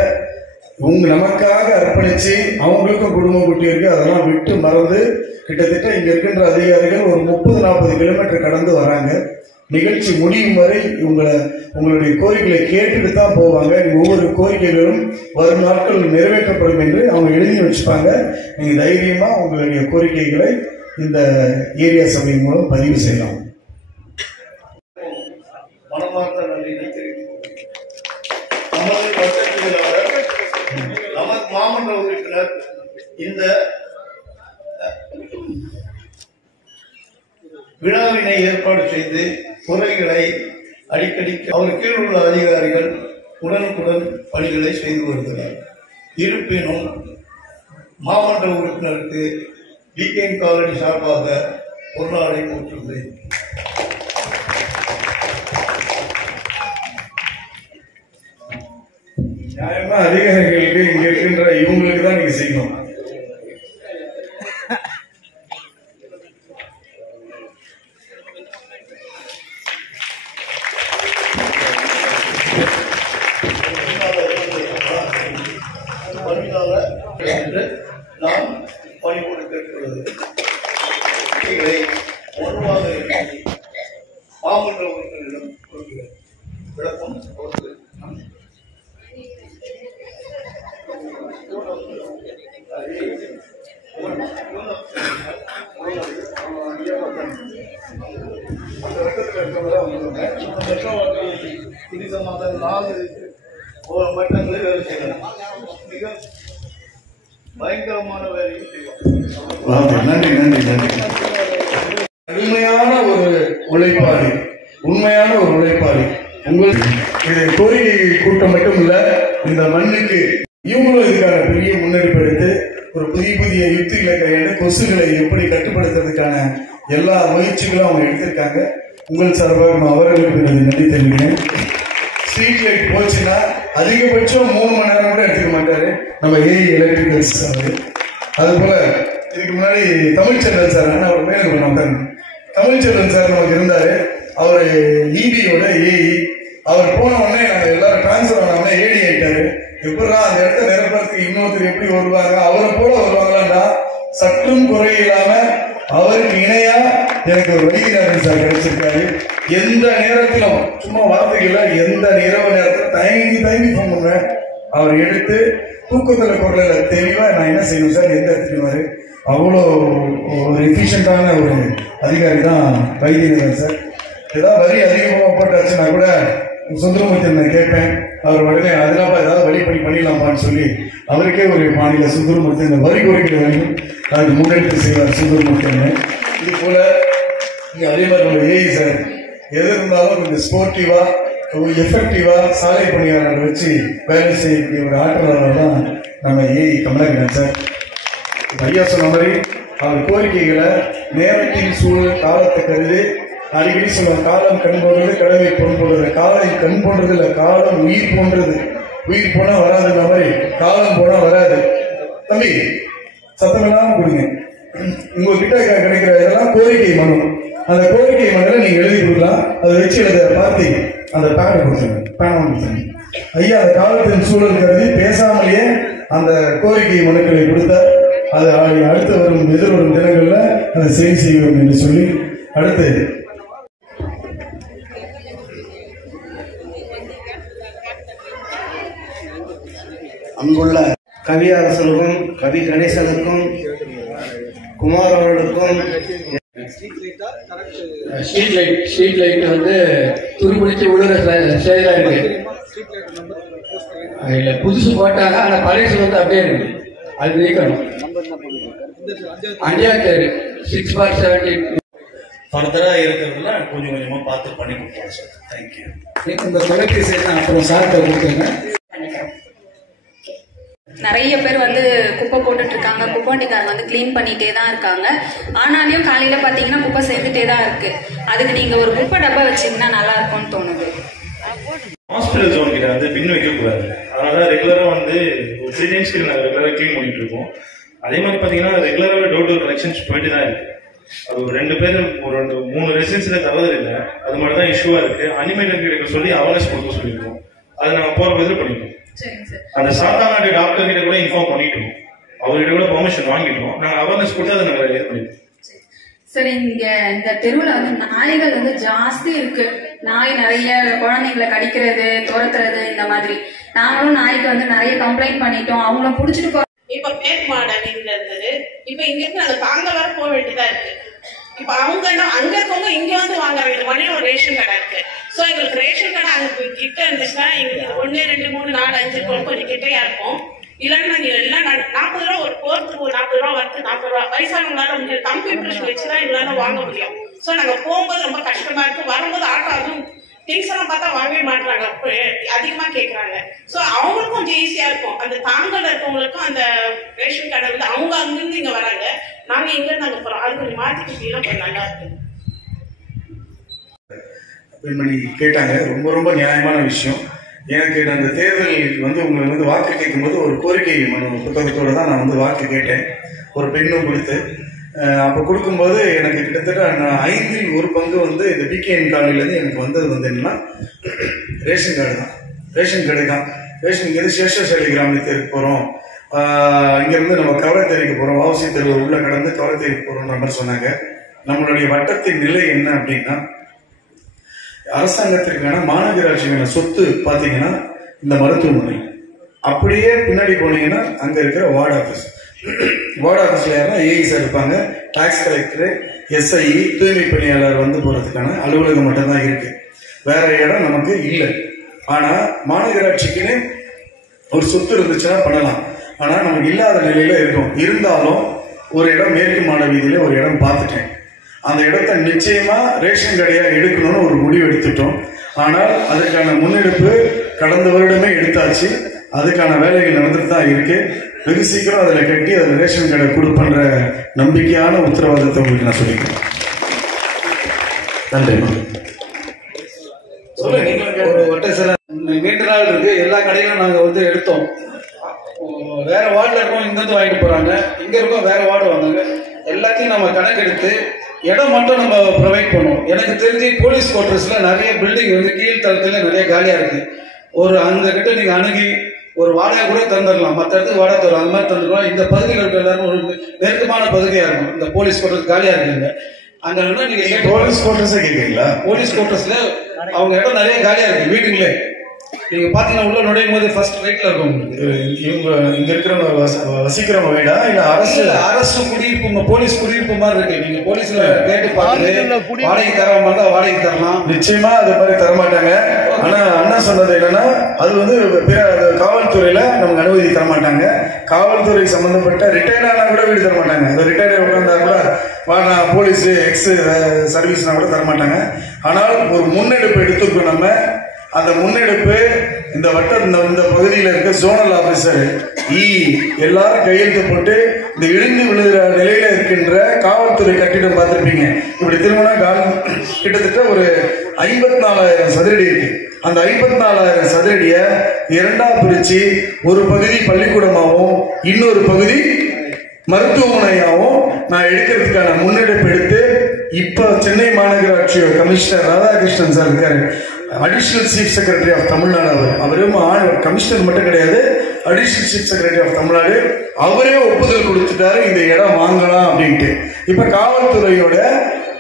நமக்காக அர்ப்பணிச்சு அவங்களுக்கும் குடும்ப குட்டி இருக்கு, அதெல்லாம் விட்டு மறந்து கிட்டத்தட்ட இங்க இருக்கின்ற அதிகாரிகள் ஒரு 30-40 கிலோமீட்டர் கடந்து வராங்க. நிகழ்ச்சி முடியும் வரை உங்களுடைய கோரிக்கைகளை கேட்டுட்டு தான் போவாங்க. ஒவ்வொரு கோரிக்கைகளும் வரும் நாட்கள் நிறைவேற்றப்படும் என்று அவங்க எழுதி வச்சுப்பாங்க. நீங்க தைரியமா உங்களுடைய கோரிக்கைகளை இந்த ஏரியா சபை மூலம் பதிவு செய்யலாம். மனமார்ந்த நன்றி நமது மாமன்ற உறுப்பினர் இந்த விழாவினை ஏற்பாடு செய்து குறைகளை அடிக்கடி அவர் கீழ் உள்ள அதிகாரிகள் உடனுக்குடன் பணிகளை செய்து வருகிறார். இருப்பினும் மாவட்ட உறுப்பினருக்கு டிகேன் காலனி சார்பாக ஒரு நாளை போட்டுள்ளேன். நியாயமா அதிகாரிகளுக்கு இங்க இருக்கின்ற இவங்களுக்கு தான் நீங்க செய்யணும். என்று நாம் பணிபோடு கேட்கிறது. ஒன்றுமாக மாமன்ற உறுப்பினரிடம் கொடுக்கிறேன். விளக்கம் அந்த வட்டத்தில் இருக்கிறவங்க வந்துருங்க. அந்த மெட்ரோவாக்கள் புனிதமாக 4 வட்டங்களில் வேலை செய்யலாம். மிக பயங்கரமான வேலையும் செய்வாங்க. நன்றி நன்றி நன்றி. கடுமையான ஒரு உழைப்பாளி, உண்மையான ஒரு உழைப்பாளி. உங்களுக்கு இது கோரிக்கை கூட்டம் மட்டும் இல்ல, இந்த மண்ணுக்கு இவங்களும் இதுக்கான பெரிய முன்னெடுப்பு எடுத்து ஒரு புதிய புதிய யுக்திகளை கையாண்டு கொசுகளை எப்படி கட்டுப்படுத்துறதுக்கான எல்லா முயற்சிகளும் அவங்க எடுத்திருக்காங்க. உங்கள் சார்பாக நான் அவர்களுக்கு நன்றி தெரிவிக்கிறேன். ஸ்ட்ரீட் லைட் போச்சுன்னா அதிகபட்சம் 3 மணி நேரம் கூட எடுத்துக்க மாட்டாரு நம்ம ஏஐ எலக்ட்ரிக்கல்ஸ் சார். அது போல இதுக்கு முன்னாடி தமிழ்ச்செல்வன் சார், அவர் மேல நம்ம தமிழ்ச்செல்வன் சார் நமக்கு இருந்தாரு. அவர் இபியோட ஏஇ. அவர் போன உடனே நாங்கள் எல்லாரும் டிரான்ஸ்பர் ஆனோம்னா ஏடி ஆயிட்டாரு. எப்படா அந்த இடத்த நிரப்பறதுக்கு இன்னொருத்தர் எப்படி வருவாங்க, அவரை போல வருவாங்களாண்டா சற்றும் குறை இல்லாம அவருக்கு இணையா எனக்கு ஒரு வைத்தியநாதன் சார் கிடைச்சிருக்காரு. எந்த நேரத்திலும் சும்மா வார்த்தைகள எந்த இரவு நேரத்தில் தயங்கி ஃபோன் பண்ணுவேன். அவர் எடுத்து தூக்கத்துல குரல தெளிவா நான் என்ன செய்யணும் சார், எந்த இடத்துக்கு அவ்வளோ ஒரு எஃபிஷியன்டான ஒரு அதிகாரி தான் வைத்தியநாதன் சார். ஏதாவது வரி அதிகமாக போட்டாச்சுன்னா கூட சுந்தரமூர்த்தி நான் கேட்பேன். அவர் உடனே அதனால ஏதாவது வழிப்படி பண்ணிடலாமான்னு சொல்லி அவருக்கே ஒரு மாநில சுந்தரமூர்த்தி இந்த வரி கோரிக்கை வேணும் அது முன்னெடுத்து செய்வார் சுந்தரமூர்த்தி. இது போல இங்க அதே மாதிரி நம்ம ஏஐ சார் எது இருந்தாலும் கொஞ்சம் ஸ்போர்ட்டிவா எஃபெக்டிவா சாலை பணியாளர்களை வச்சு வேலை செய்யக்கூடிய ஒரு ஆற்றலாளர் தான் நம்ம ஏஐ கமலக்கண்ணன் சார். ஐயா சொன்ன மாதிரி அவர் கோரிக்கைகளை நேரத்தின் சூழல் காலத்தை கருதி அடிக்கடி சொல்லுவாங்க, காலம் கண் போன்றது கடமை பொன் போன்றது. காலம் கண் போன்றது இல்ல, காலம் உயிர் போன்றது. உயிர் போனா வராதுன்ற மாதிரி காலம் போனா வராது. தம்பி சத்தம் இல்லாம கொடுங்க. உங்ககிட்ட கிடைக்கிற இதெல்லாம் கோரிக்கை மனு. அந்த கோரிக்கை மனுல நீங்க எழுதி கொடுக்கலாம். அதை வச்சு அதை பார்த்து அந்த பேனை கொடுத்துருங்க. பேனை கொடுத்துருங்க. ஐயா அந்த காலத்தின் சூழல் கருதி பேசாமலேயே அந்த கோரிக்கை மனுக்களை கொடுத்தார். அது அடுத்து வரும் எதிர்வரும் தினங்கள்ல அதை சரி செய்வோம் என்று சொல்லி அடுத்து அங்குள்ள கவி அரசனுக்கும் கவி கணேசனுக்கும் குமார் அவர்களுக்கும் ஸ்ட்ரீட் லைட் வந்து துருபிடிச்சு விழுற ஸ்டேஜா இருக்கு. இல்ல புதுசு போட்டாங்க, ஆனா பழைய வந்து அப்படியே இருக்கு. அது நீக்கணும். 5வது 6/17 ஃபர்தரா இருக்கிறதுல கொஞ்சம் கொஞ்சமா பார்த்து பண்ணி கொடுப்போம் சார். தேங்க்யூ. இந்த தொலைபேசி அப்புறம் சார்ட்ட கொடுத்துருங்க. நிறைய பேர் வந்து குப்பை போட்டுட்டு இருக்காங்க. குப்பை வண்டிக்காரங்க வந்து கிளீன் பண்ணிட்டே தான் இருக்காங்க. ஆனாலையும் காலையில பாத்தீங்கன்னா குப்பை சேர்ந்துட்டே தான் இருக்கு. அதுக்கு நீங்க ஒரு குப்பை டப்பா வச்சீங்கன்னா நல்லா இருக்கும்னு தோணுது. ஹாஸ்பிட்டல் ஜோன் கிட்ட வந்து பின் வைக்க கூடாது. அதனால ரெகுலரா வந்து 3 டைம்ஸ்க்கு நாங்கள் ரெகுலரா கிளீன் பண்ணிட்டு இருக்கோம். அதே மாதிரி பாத்தீங்கன்னா ரெகுலராக டோர் டு கலெக்ஷன்ஸ் போயிட்டு தான் இருக்கு. அது 2 பேர் ஒரு 3 ரெசிடென்சில தவறு இல்லை. அது மட்டும் தான் இஷ்யூவா இருக்கு. அனிமேட்டர் கிட்ட சொல்லி அவேர்னஸ் கொடுக்க சொல்லியிருக்கோம். அதை நாங்க போற விதத்தில் பண்ணிட்டோம். அந்த சாத்தான டாக்டர் கிட்ட கூட இன்ஃபார்ம் பண்ணிட்டோம். அவர்கிட்ட கூட பெர்மிஷன் வாங்கிட்டோம். நாங்க அவேர்னஸ் கொடுத்து அதை நாங்க ரெடி பண்ணிட்டோம். சரி, இங்க இந்த தெருவுல வந்து நாய்கள் வந்து ஜாஸ்தி இருக்கு. நாய் நிறைய குழந்தைங்களை கடிக்கிறது, துரத்துறது, இந்த மாதிரி நாங்களும் நாய்க்கு வந்து நிறைய கம்ப்ளைண்ட் பண்ணிட்டோம். அவங்கள புடிச்சிட்டு போ. இப்ப பேட் மாடலிங்ல இருந்தது. இப்ப இங்க இருந்து நாங்க தாங்க வர போக வேண்டியதா இருக்கு. இப்ப அவங்க அங்க இருக்கவங்க இங்க வந்து வாங்க வேண்டிய மாதிரி ஒரு ரேஷன் கடை இருக்கு. சோ எங்களுக்கு ரேஷன் கடை அங்க கிட்ட இருந்துச்சுன்னா எங்களுக்கு 1 2 3 4 5 கொஞ்சம் கிட்டையா இருக்கும். இல்லைன்னா நாங்க எல்லாம் 40 ரூபா ஒரு போறதுக்கு, ஒரு 40 ரூபா வரது 40 ரூபா. வயசானவங்களால உங்களுக்கு கம்ப்யூட்டர் வச்சுதான் எங்களால வாங்க முடியும். சோ நாங்க போகும்போது ரொம்ப கஷ்டமா இருக்கு. வரும்போது ஆட்டோ அதுவும் திங்ஸ் எல்லாம் பார்த்தா வாங்கவே மாட்டாங்க, அதிகமா கேட்கறாங்க. சோ அவங்களுக்கும் கொஞ்சம் ஈஸியா இருக்கும். அந்த தாங்கல இருக்கவங்களுக்கும் அந்த ரேஷன் கடை வந்து அவங்க அங்கிருந்து இங்க வராங்க, நாங்க இங்க இருந்து அங்க போறோம். அது கொஞ்சம் மாத்திக்கிட்டீங்கன்னா கொஞ்சம் நல்லா இருக்கு. பெண்மணி கேட்டாங்க, ரொம்ப ரொம்ப நியாயமான விஷயம். எனக்கு அந்த தேர்தல் வந்து உங்களை வந்து வாக்கு கேட்கும்போது ஒரு கோரிக்கை மனு புத்தகத்தோட தான் நான் வந்து வாக்கு கேட்டேன். ஒரு பெண்ணும் கொடுத்து அப்போ கொடுக்கும்போது எனக்கு கிட்டத்தட்ட 5ல் 1 பங்கு வந்து இந்த பிகேஎன் காலனிலேருந்து எனக்கு வந்தது வந்து என்னன்னா ரேஷன் கார்டு தான். ரேஷன் கடை தான். ரேஷன் இங்கேருந்து சேஷசாலி கிராமத்துக்கு போகிறோம், இங்கேருந்து நம்ம கவரத்தேரிக்கு போகிறோம், வாவசி தெரு உள்ள கடந்து கவரத்தேரிக்கு போகிறோன்ற மாதிரி சொன்னாங்க. நம்மளுடைய வட்டத்தின் நிலை என்ன அப்படின்னா, அரசாங்கத்திற்கான மாநகராட்சிக்கான சொத்து பார்த்தீங்கன்னா இந்த மருத்துவமனை. அப்படியே பின்னாடி போனீங்கன்னா அங்கே இருக்கிற வார்டு ஆஃபீஸ். வார்டு ஆஃபீஸ்ல யாருன்னா ஏஇ சார் இருப்பாங்க, டாக்ஸ் கலெக்டர், SI தூய்மை பணியாளர் வந்து போறதுக்கான அலுவலகம் மட்டும்தான் இருக்கு. வேற இடம் நமக்கு இல்லை. ஆனா மாநகராட்சிக்குன்னு ஒரு சொத்து இருந்துச்சுன்னா பண்ணலாம். ஆனா நமக்கு இல்லாத நிலையில இருக்கும். இருந்தாலும் ஒரு இடம் மேற்கு மாட வீதியில ஒரு இடம் பார்த்துட்டேன். அந்த இடத்த நிச்சயமா ரேஷன் கடையா எடுக்கணும்னு ஒரு முடிவு எடுத்துட்டோம். ஆனால் அதுக்கான முன்னெடுப்பு கடந்த வருடமே எடுத்தாச்சு. அதுக்கான வேலைகள் நடந்துட்டு தான் இருக்கு. வெகு சீக்கிரம் அதில் கட்டி அதில் ரேஷன் கடை கொடுப்பன்ற நம்பிக்கையான உத்தரவாதத்தை உங்களுக்கு நான் சொல்லிக்கிறேன். நன்றி. ஒரு வட்ட சில நீண்ட நாள் இருக்கு. எல்லா கடையிலும் நாங்கள் வந்து எடுத்தோம். வேற வார்டில் இருக்கோம், இங்கிருந்து வாங்கிட்டு போறாங்க. இங்க இருக்கோம், வேற வார்டு வந்தாங்க. எல்லாத்தையும் நம்ம கணக்கெடுத்து இடம் மட்டும் நம்ம ப்ரொவைட் பண்ணுவோம். எனக்கு தெரிஞ்சு போலீஸ் குவார்டர்ஸ்ல நிறைய பில்டிங் வந்து கீழ்த்தளத்துல நிறைய காலியா இருக்கு. ஒரு அங்க கிட்ட நீங்க அணுகி ஒரு வாடகை கூட தந்துடலாம். மற்ற இடத்துக்கு வாடகை தரும், அந்த மாதிரி தந்துடுவோம். இந்த பகுதியில் இருக்க எல்லாரும் ஒரு நெருக்கமான பகுதியா இருக்கும். இந்த போலீஸ் குவார்டர்ஸ் காலியா இருக்குங்க. அங்க நீங்க போலீஸ் குவார்டர்ஸ் கேட்குறீங்களா? போலீஸ் குவார்டர்ஸ்ல அவங்க இடம் நிறைய காலியா இருக்கு வீட்டுங்களே. நீங்க பாத்தீங்கன்னா உள்ள நுழையும் போது ஃபர்ஸ்ட் ரைட்ல இருக்கும். இவங்க இங்க இருக்கிறவங்க வசிக்கிறவங்க வீடா இல்ல அரசு குடியிருப்பு போலீஸ் குடியிருப்பு மாதிரி இருக்கு. நீங்க போலீஸ்ல கேட்டு பார்த்து வாடகை தரமா இருந்தா வாடகை தரலாம். நிச்சயமா அது மாதிரி தரமாட்டாங்க. ஆனா அண்ணா சொன்னது என்னன்னா அது வந்து காவல்துறையில நமக்கு அனுமதி தரமாட்டாங்க. காவல்துறை சம்பந்தப்பட்ட ரிட்டையர்ட் ஆனா கூட வீடு தரமாட்டாங்க. அந்த ரிட்டையர்ட் உட்கார்ந்தா கூட போலீஸ் எக்ஸ் சர்வீஸ்னா கூட தரமாட்டாங்க. ஆனால் ஒரு முன்னெடுப்பு எடுத்துக்கணும். நம்ம அந்த முன்னெடுப்பு இந்த இந்த பகுதியில் இருக்க ஜோனல் ஆபீசர் எல்லாரும் கையெழுத்து போட்டு இந்த இடிந்து விழுகிற நிலையில இருக்கின்ற காவல்துறை கட்டிடம் பார்த்திருப்பீங்க. இப்படி திருமண கிட்டத்தட்ட ஒரு 54,000 சதுரடி இருக்கு. அந்த 54,000 சதுரடிய இரண்டா பிரிச்சு ஒரு பகுதி பள்ளிக்கூடமாகவும் இன்னொரு பகுதி மருத்துவமனையாகவும் நான் எடுக்கிறதுக்கான முன்னெடுப்பு எடுத்து இப்ப சென்னை மாநகராட்சி கமிஷனர் ராதாகிருஷ்ணன் சார் இருக்காரு, additional chief secretary of Tamil Nadu. அவரும் கமிஷனர் மட்டும் கிடையாது, additional chief secretary of Tamil Nadu. அவரே ஒப்புதல் கொடுத்துட்டாரு இந்த இடம் வாங்கலாம் அப்படின்ட்டு. இப்ப காவல்துறையோட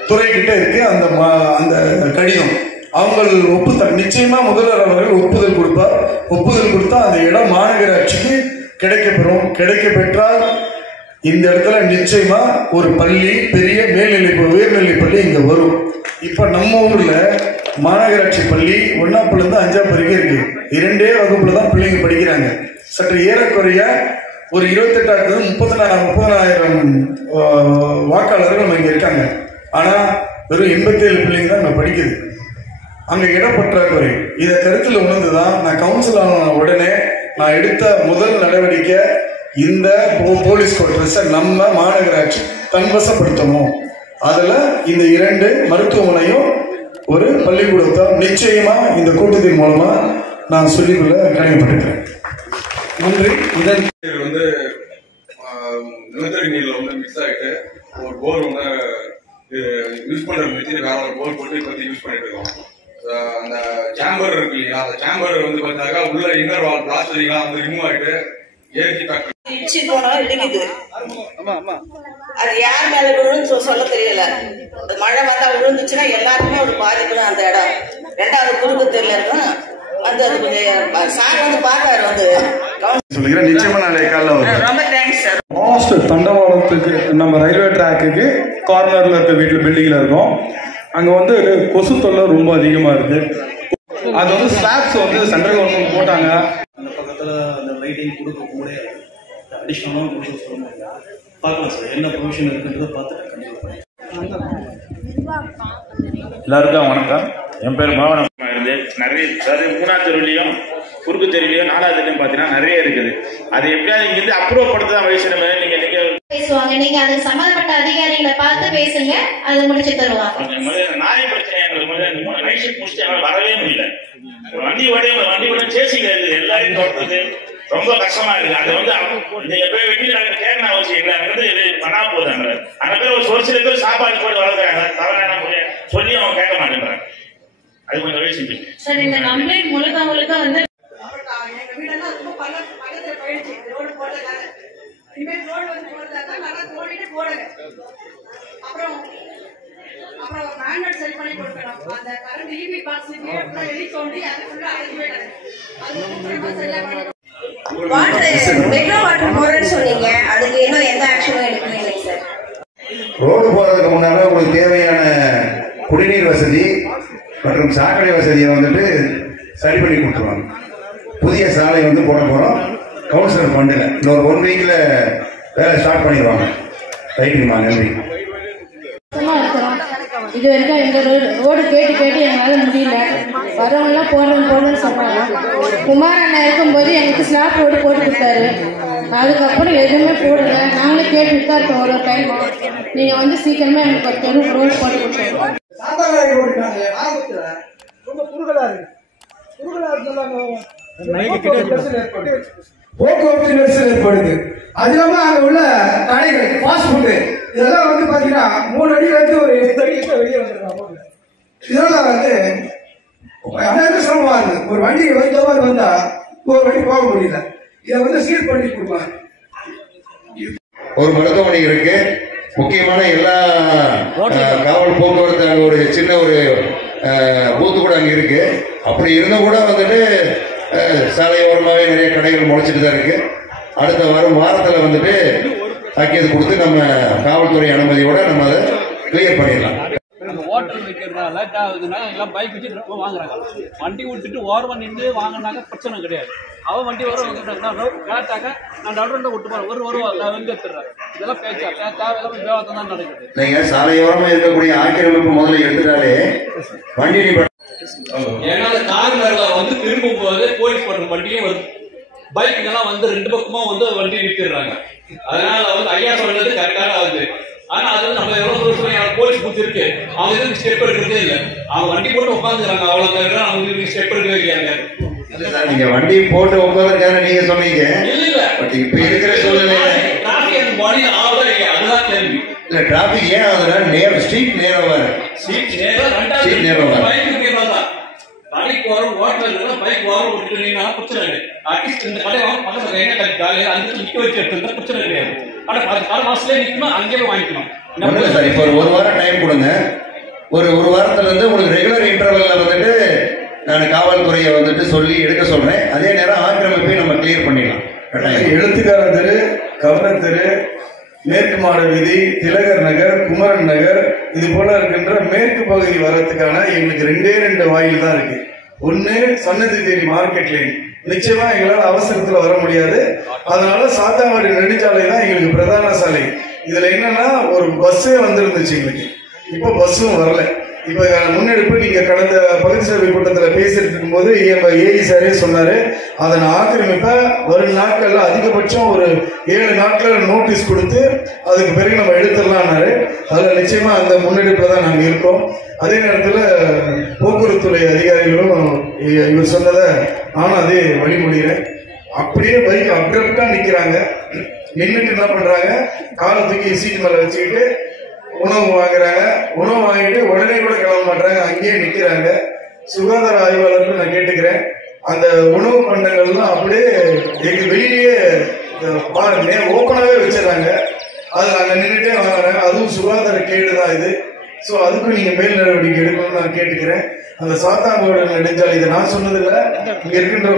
துறைகிட்ட இருக்கு அந்த கடிதம். அவங்க நிச்சயமா முதல்வர் அவர்கள் ஒப்புதல் கொடுப்பார். ஒப்புதல் கொடுத்தா அந்த இடம் மாநகராட்சிக்கு கிடைக்கப்பெறும். கிடைக்க பெற்றால் இந்த இடத்துல நிச்சயமா ஒரு பள்ளி, பெரிய உயர்நிலை பள்ளி இங்க வரும். இப்ப நம்ம ஊர்ல மாநகராட்சி பள்ளி 1ஆம் இருந்து 5ஆம் வரைக்கும் இருக்கு. 2 வகுப்புல தான் பிள்ளைங்க படிக்கிறாங்க. சற்று ஏறக்குறைய ஒரு 28,000 வாக்காளர்கள் நம்ம இங்க இருக்காங்க. ஆனா வெறும் 87 பிள்ளைங்க தான் நம்ம படிக்குது. அங்க இடம் பற்றாக்குறை. இதை கருத்தில் உணர்ந்துதான் நான் கவுன்சில் ஆன உடனே நான் எடுத்த முதல் நடவடிக்கை இந்த போலீஸ் குவார்டர்ஸை நம்ம மாநகராட்சி தன்வசப்படுத்தணும். அதுல இந்த 2 மருத்துவமனையும் ஒரு பள்ளிக்கூடத்தை நிச்சயமா இந்த கூட்டத்தின் மூலமா நான் சொல்லிக்கொள்ள கடமைப்பட்டிருக்கிறேன். நன்றி. இதன் வந்து நிலத்தடி நீர்ல வந்து மிக்ஸ் ஆகிட்டு ஒரு போர் வந்து யூஸ் பண்ற மெத்தீரியல் வேற ஒரு போர் போட்டு இப்ப யூஸ் பண்ணிட்டு இருக்கோம். அந்த சேம்பர் இருக்கு இல்லையா, அந்த சேம்பர் வந்து பார்த்தாக்கா உள்ள இன்னர் வால் பிளாஸ்டிக்லாம் வந்து ரிமூவ் ஆகிட்டு இடிச்சு போனாலும் இடிக்குது. அது யார் மேல விழுன்னு சொல்ல தெரியல. மழை வந்தா விழுந்துச்சுன்னா எல்லாருமே ஒரு பாதிப்பு தான் அந்த இடம். 2வது குறுக்கு தெரியல இருக்கும். வந்து அது கொஞ்சம் சார் வந்து பார்த்தாரு, வந்து சொல்லிக்கிறேன். நிச்சயமா நாளைக்கு காலைல வரும். ரொம்ப தேங்க்ஸ் சார். மோஸ்ட் தண்டவாளத்துக்கு நம்ம ரயில்வே ட்ராக்குக்கு கார்னர்ல இருக்க வீட்டுல பில்டிங்ல இருக்கோம். அங்க வந்து கொசு தொல்லை ரொம்ப அதிகமா இருக்கு. அது வந்து ஸ்லாப்ஸ் வந்து சென்ட்ரல் கவர்மெண்ட் போட்டாங்க. அந்த பக்கத்துல அந்த லைட்டிங் கொடுக்க கூட அடிஷனலாக கொடுக்க சொல்ல முடியாது. பார்க்கலாம் சார், என்ன ப்ரொவிஷன் இருக்குன்றதை பார்த்துட்டு கண்டிப்பாக. எல்லாருக்கும் வணக்கம். என் பேர் மோகனம். இருந்து நிறைய, அதாவது 3ஆம் தெருவிலையும் குறுக்கு தெருவிலையும் 4ஆவது தெருவிலையும் பார்த்தீங்கன்னா நிறைய இருக்குது. அது எப்படியாவது இங்கிருந்து அப்ரூவ் படுத்துதான் வயசு நம்ம நீங்க பேசுவாங்க. நீங்க அது சம்பந்தப்பட்ட அதிகாரிகளை பார்த்து பேசுங்க, அது முடிச்சு தருவாங்க. நாய் பிரச்சனை எங்களுக்கு நைட் ஷிஃப்ட் முடிச்சுட்டு எங்களுக்கு வரவே முடியல. வண்டி ஓட சேசிங்க எல்லாரையும் தோட்டது ரொம்ப கஷ்டமா இருக்கு. அது வந்து நீங்க போய் வெட்டி கேட்கணும் அவசியம் இல்லை. அங்க இருந்து பண்ணாம போதாங்க. அந்த பேர் ஒரு சில பேர் சாப்பாடு போட்டு வளர்க்குறாங்க. தவறான சொல்லி அவங்க கேட்க மாட்டேங்கிறாங்க. அது கொஞ்சம் வழி செஞ்சு சார். இந்த கம்ப்ளைண்ட் முழுக்க வந்து அப்புறம் மேனுவல் செட் பண்ணி கொடுக்கணும். அந்த கரண்ட் ஈபி பாக்ஸ் எழுதி தோண்டி அதுக்குள்ள அழைச்சி விடாது. அது சரியா பண்ணணும். வாட்டர் மெட்ரோ வாட்டர் போறேன்னு சொன்னீங்க, அதுக்கு இன்னும் எந்த ஆக்ஷனும் எடுக்கவே இல்லை சார். ரோடு போறதுக்கு முன்னால உங்களுக்கு தேவையான குடிநீர் வசதி மற்றும் சாக்கடை வசதியை வந்துட்டு சரி பண்ணி கொடுத்துருவாங்க. புதிய சாலை வந்து போட போறோம். கவுன்சிலர் ஃபண்டில் இன்னொரு 1 வீக்ல வேலை ஸ்டார்ட் பண்ணிடுவாங்க. ரைட்டுங்கம்மா, நன்றி. இது வரைக்கும் எங்க ரோடு கேட்டு எங்களால முடியல. வரவங்கலாம் போடணும்னு சொன்னாங்க. குமார் அண்ணா இருக்கும்போது எங்களுக்கு ஸ்லாப் ரோடு போட்டு கொடுத்தாரு. அதுக்கப்புறம் எதுவுமே போடல. நாங்களே கேட்டுட்டு தான் இருக்கோம். ஒரு டைம் நீங்க வந்து சீக்கிரமா எங்களுக்கு ஒரு தெரு ரோடு போட்டு கொடுத்துருவோம். ரொம்ப குறுகலா இருக்கு. போக்குவரத்து நெரிசல் ஏற்படுது. அது இல்லாம அங்க உள்ள கடைகள் ஃபாஸ்ட் ஃபுட்டு இதெல்லாம் வந்து பாத்தீங்கன்னா 3 அடியில இருந்து ஒரு 8 அடிக்கு வெளியே வந்துருக்காங்க. இதெல்லாம் வந்து அனைவரும் சிரமமா இருக்கு. ஒரு வண்டி வைத்த மாதிரி வந்தா ஒரு வண்டி போக முடியல. இதை வந்து சீர் பண்ணி கொடுப்பாங்க. ஒரு மருத்துவமனை இருக்கு. முக்கியமான எல்லா காவல் போக்குவரத்து அங்க ஒரு சின்ன ஒரு பூத்து கூட அங்க இருக்கு. அப்படி இருந்தும் கூட வந்துட்டு சாலையோரமாவே நிறைய கடைகள் முளைச்சிட்டு தான் இருக்கு. அடுத்த வாரத்துல வந்துட்டு தாக்கியது கொடுத்து நம்ம காவல்துறை அனுமதியோட நம்ம அதை கிளியர் பண்ணிடலாம். ஹோட்டல் வைக்கிறதுனால லேட் ஆகுதுன்னா எல்லாம் பைக் வச்சுட்டு வாங்குறாங்க. வண்டி விட்டுட்டு ஓரமா நின்று வாங்கினாக்க பிரச்சனை கிடையாது. அவன் வண்டி வர லேட்டாக நான் டாக்டர் விட்டு போறேன் நான் வந்து எடுத்துடுறேன். இதெல்லாம் பேச்சா தேவையில்லாம விவாதம் தான் நடக்குது. நீங்க சாலையோரமா இருக்கக்கூடிய ஆக்கிரமிப்பு முதல்ல எடுத்துட்டாலே வண்டி ஏன்னா கார்னர்ல வந்து திரும்பும் போது போலீஸ் பண்ற வண்டியும் வருது. பைக் எல்லாம் வந்து 2 பக்கமும் வந்து வண்டி நிறுத்திடுறாங்க. அதனால வந்து ஐயா சொல்றது கரெக்டாக ஆகுது. ஆனா அது நம்ம எவ்வளவு தூரம் போலீஸ் பூத்து இருக்கு, அவங்க எதுவும் ஸ்டெப் எடுக்கிறதே இல்லை. அவங்க வண்டி போட்டு உட்காந்துக்கிறாங்க. அவ்வளவு அவங்க ஸ்டெப் எடுக்கவே இல்லையாங்க. நீங்க வண்டி போட்டு உட்காந்துருக்காங்க நீங்க சொன்னீங்க. இல்ல இப்ப இருக்கிற சூழ்நிலையில அதுதான் கேள்வி. இல்ல டிராபிக் ஏன் ஆகுதுன்னா ஸ்ட்ரீட் நேரம் வர கடைக்கு வரும் ஹோட்டல் பைக் வரும் விட்டுட்டீங்கன்னா பிரச்சனை இல்லை. அட்லீஸ்ட் இந்த கடை வாங்க பக்கத்துல என்ன கடைக்கு அந்த நிக்க வச்சு எடுத்துருந்தா பிரச்சனை கிடையாது. ஆனா 6 மாசத்துலேயே நிக்கணும், அங்கேயே வாங்கிக்கணும். சார் இப்போ ஒரு வாரம் டைம் கொடுங்க. ஒரு வாரத்துல இருந்து உங்களுக்கு ரெகுலர் இன்டர்வல்ல வந்துட்டு நான் காவல்துறையை வந்துட்டு சொல்லி எடுக்க சொல்றேன். அதே நேரம் ஆக்கிரமிப்பை நம்ம கிளியர் பண்ணிடலாம். எழுத்துக்காரர் தெரு, கவர்னர் தெரு, மேற்கு மாட வீதி, திலகர் நகர், குமரன் நகர், இது போல இருக்கின்ற மேற்கு பகுதி வர்றதுக்கான எங்களுக்கு 2 வாயில் தான் இருக்கு. ஒன்னு சன்னதி தேடி மார்க்கெட் லைன். நிச்சயமா எங்களால் அவசரத்துல வர முடியாது. அதனால சாத்தாங்குடி நெடுஞ்சாலை தான் எங்களுக்கு பிரதான சாலை. இதுல என்னன்னா ஒரு பஸ்ஸே வந்துருந்துச்சு எங்களுக்கு. இப்ப பஸ்ஸும் வரல. இப்ப முன்னெடுப்பு நீங்க கடந்த பகுதி சபை கூட்டத்தில் பேசிட்டு இருக்கும் போது ஏஇ சாரே சொன்னாரு, அதன் ஆக்கிரமிப்ப வரும் நாட்கள்ல அதிகபட்சம் ஒரு 7 நாட்கள் நோட்டீஸ் கொடுத்து அதுக்கு பிறகு நம்ம எடுத்துடலாம்னாரு. அதுல நிச்சயமா அந்த முன்னெடுப்புல தான் நாங்க இருக்கோம். அதே நேரத்துல போக்குவரத்துறை அதிகாரிகளும் இவர் சொன்னதை நானும் அதே வழிமொழிகிறேன். அப்படியே பைக் அப்ரப்டா நிக்கிறாங்க. நின்றுட்டு என்ன பண்றாங்க, காலை தூக்கி சீட் மேல வச்சுக்கிட்டு உணவு வாங்குறாங்க. உணவு வாங்கிட்டு உடனே கூட கிளம்ப மாட்டாங்க, அங்கேயே நிக்கிறாங்க. சுகாதார ஆய்வாளர்கள் நான் கேட்டுக்கிறேன், அந்த உணவு பண்டங்கள்லாம் அப்படியே எங்க வெளியிலேயே ஓப்பனாவே வச்சிடறாங்க. அது அங்க நின்றுட்டே வாங்குறாங்க. அதுவும் சுகாதார கேடுதான் இது. சோ அதுக்கும் நீங்க மேல் நடவடிக்கை எடுக்கணும்னு நான் கேட்டுக்கிறேன். அந்த சாத்தாங்குடி நெடுஞ்சாலை இதை நான் சொன்னதில்ல, இங்க இருக்கின்ற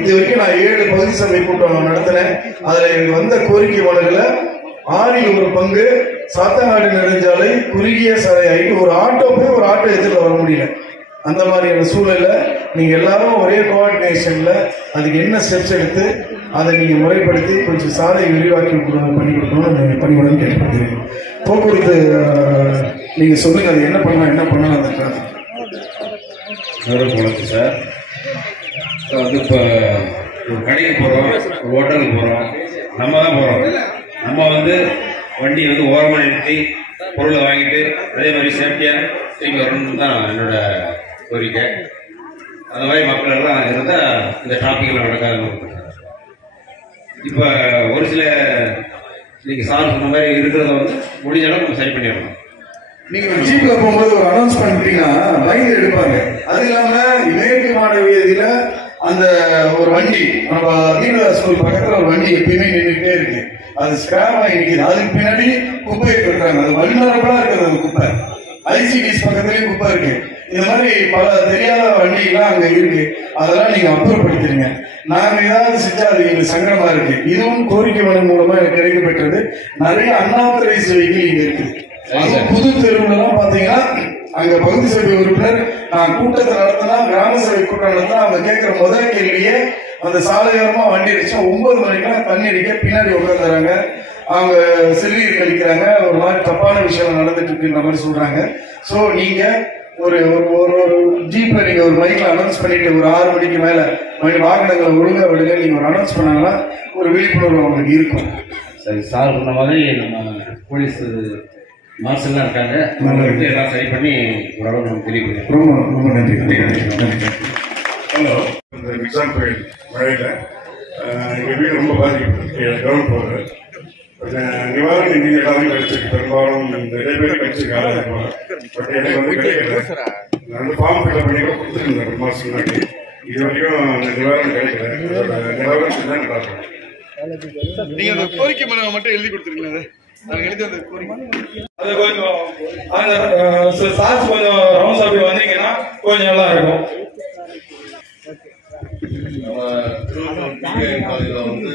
இது வரைக்கும் நான் 7 பகுதி சபை கூட்டம் நடத்தினேன். அதுல எனக்கு வந்த கோரிக்கை மனுகளை 6 ஒரு பங்கு சாத்தாங்குடி நெடுஞ்சாலை குறுகிய சாலை ஆகிட்டு ஒரு ஆட்டோ போய் ஒரு ஆட்டோ எதிரில் வர முடியல. அந்த மாதிரியான சூழல்ல நீங்க எல்லாரும் ஒரே கோஆர்டினேஷன்ல அதுக்கு என்ன ஸ்டெப்ஸ் எடுத்து அதை நீங்க முறைப்படுத்தி கொஞ்சம் சாலை விரிவாக்கி பண்ணி கொடுக்கணும்னு பணிவுடன் கேட்டுக்கிறேன். போக்குவரத்து நீங்க சொல்லுங்க, அது என்ன பண்ணலாம் அந்த டிராஃபிக் போலத்து சார். வந்து இப்போ ஒரு கடைக்கு போகிறோம், ஒரு ஹோட்டலுக்கு போகிறோம், நம்ம தான் போகிறோம். நம்ம வந்து வண்டி வந்து ஓரமாக நிறுத்தி பொருளை வாங்கிட்டு அதே மாதிரி சேஃப்டியாக திரும்பி வரணும்னு தான் என்னோட கோரிக்கை. அந்த மாதிரி மக்கள் எல்லாம் இருந்தால் இந்த டிராஃபிக்கில் நடக்காதுன்னு. இப்போ ஒரு சில நீங்கள் சார் சொன்ன மாதிரி இருக்கிறத வந்து முடிஞ்ச அளவுக்கு நம்ம சரி பண்ணிடணும். நீங்க ஒரு ஜீப்ல போகும்போது ஒரு அனௌன்ஸ் பண்ணிட்டீங்கன்னா பயந்து எடுப்பாங்க. அது இல்லாம மேற்கு மாட வீதியில அந்த ஒரு வண்டி நம்ம தீவிர ஸ்கூல் பக்கத்துல ஒரு வண்டி எப்பயுமே நின்றுட்டே இருக்கு. அது ஸ்கிராப் ஆகி நிற்குது. அதுக்கு பின்னாடி குப்பையை கொட்டுறாங்க. அது வல்னரபிளா இருக்குது. அந்த குப்பை ஐசிடிஸ் பக்கத்துலயும் குப்பை இருக்கு. இந்த மாதிரி பல தெரியாத வண்டிகள்லாம் அங்க இருக்கு. அதெல்லாம் நீங்க அப்புறப்படுத்துறீங்க. நாங்க ஏதாவது செஞ்சா அது எங்களுக்கு சங்கடமா இருக்கு. இதுவும் கோரிக்கை மனு மூலமா எனக்கு கிடைக்கப்பெற்றது. நிறைய அன்ஆத்தரைஸ் வெஹிக்கிள் இங்க இருக்குது. அதுவும் புது தெருவுலாம் பாத்தீங்கன்னா அங்க பகுதி சபை உறுப்பினர் நான் கூட்டத்தை நடத்தினா, கிராம சபை கூட்டம் நடத்தினா அவங்க கேட்கிற முதல் கேள்வியே அந்த சாலையோரமா வண்டி அடிச்சா 9 மணிக்கெல்லாம் தண்ணி அடிக்க பின்னாடி உட்காந்துறாங்க. அவங்க சிறுநீர் கழிக்கிறாங்க. ஒரு மாதிரி தப்பான விஷயம் நடந்துட்டு இருக்குன்ற மாதிரி சொல்றாங்க. சோ நீங்க ஒரு ஒரு ஜீப்ல நீங்க ஒரு மைக்ல அனௌன்ஸ் பண்ணிட்டு ஒரு 6 மணிக்கு மேல வாகனங்களை ஒழுங்கா விடுங்க நீங்க ஒரு அனௌன்ஸ் பண்ணாங்கன்னா ஒரு விழிப்புணர்வு அவங்களுக்கு இருக்கும். சரி, சார் சொன்ன மாதிரி நம்ம போலீஸ் மார்ஷல்லாம் இருக்காங்க, எல்லாம் சரி பண்ணி ஓரளவு நமக்கு தெரியப்படுது. ரொம்ப ரொம்ப நன்றி. ஹலோ, இந்த எக்ஸாம் கோயில் மழையில் எங்கள் வீடு ரொம்ப பாதிக்கப்பட்டு கவர்மெண்ட் போகுது. நிவாரண நிதி எல்லாரும் கிடைச்சிருக்கு. பெரும்பாலும் நிறைய பேர் கிடைச்சிருக்காங்க. பட் எனக்கு வந்து கிடைக்கல. நான் வந்து ஃபார்ம் ஃபில்அப் பண்ணி கூட கொடுத்துருந்தேன் 2 மாதம் முன்னாடி. இது வரைக்கும் நிவாரணம் கிடைக்கல. அதோட நிவாரணம் தான் நல்லா இருக்கும். நீங்க அந்த கோரிக்கை மனுவை மட்டும் எழுதி கொடுத்துருக்கீங்களா? நான் எழுதி அந்த கோரிக்கை அது கொஞ்சம் அந்த சார்ஜ் கொஞ்சம் ரவுண்ட்ஸ் அப்படி வந்தீங்கன்னா கொஞ்சம் நல்லா இருக்கும். நம்ம திருவள்ளூர் பிஜிஐஎம் காலேஜில் வந்து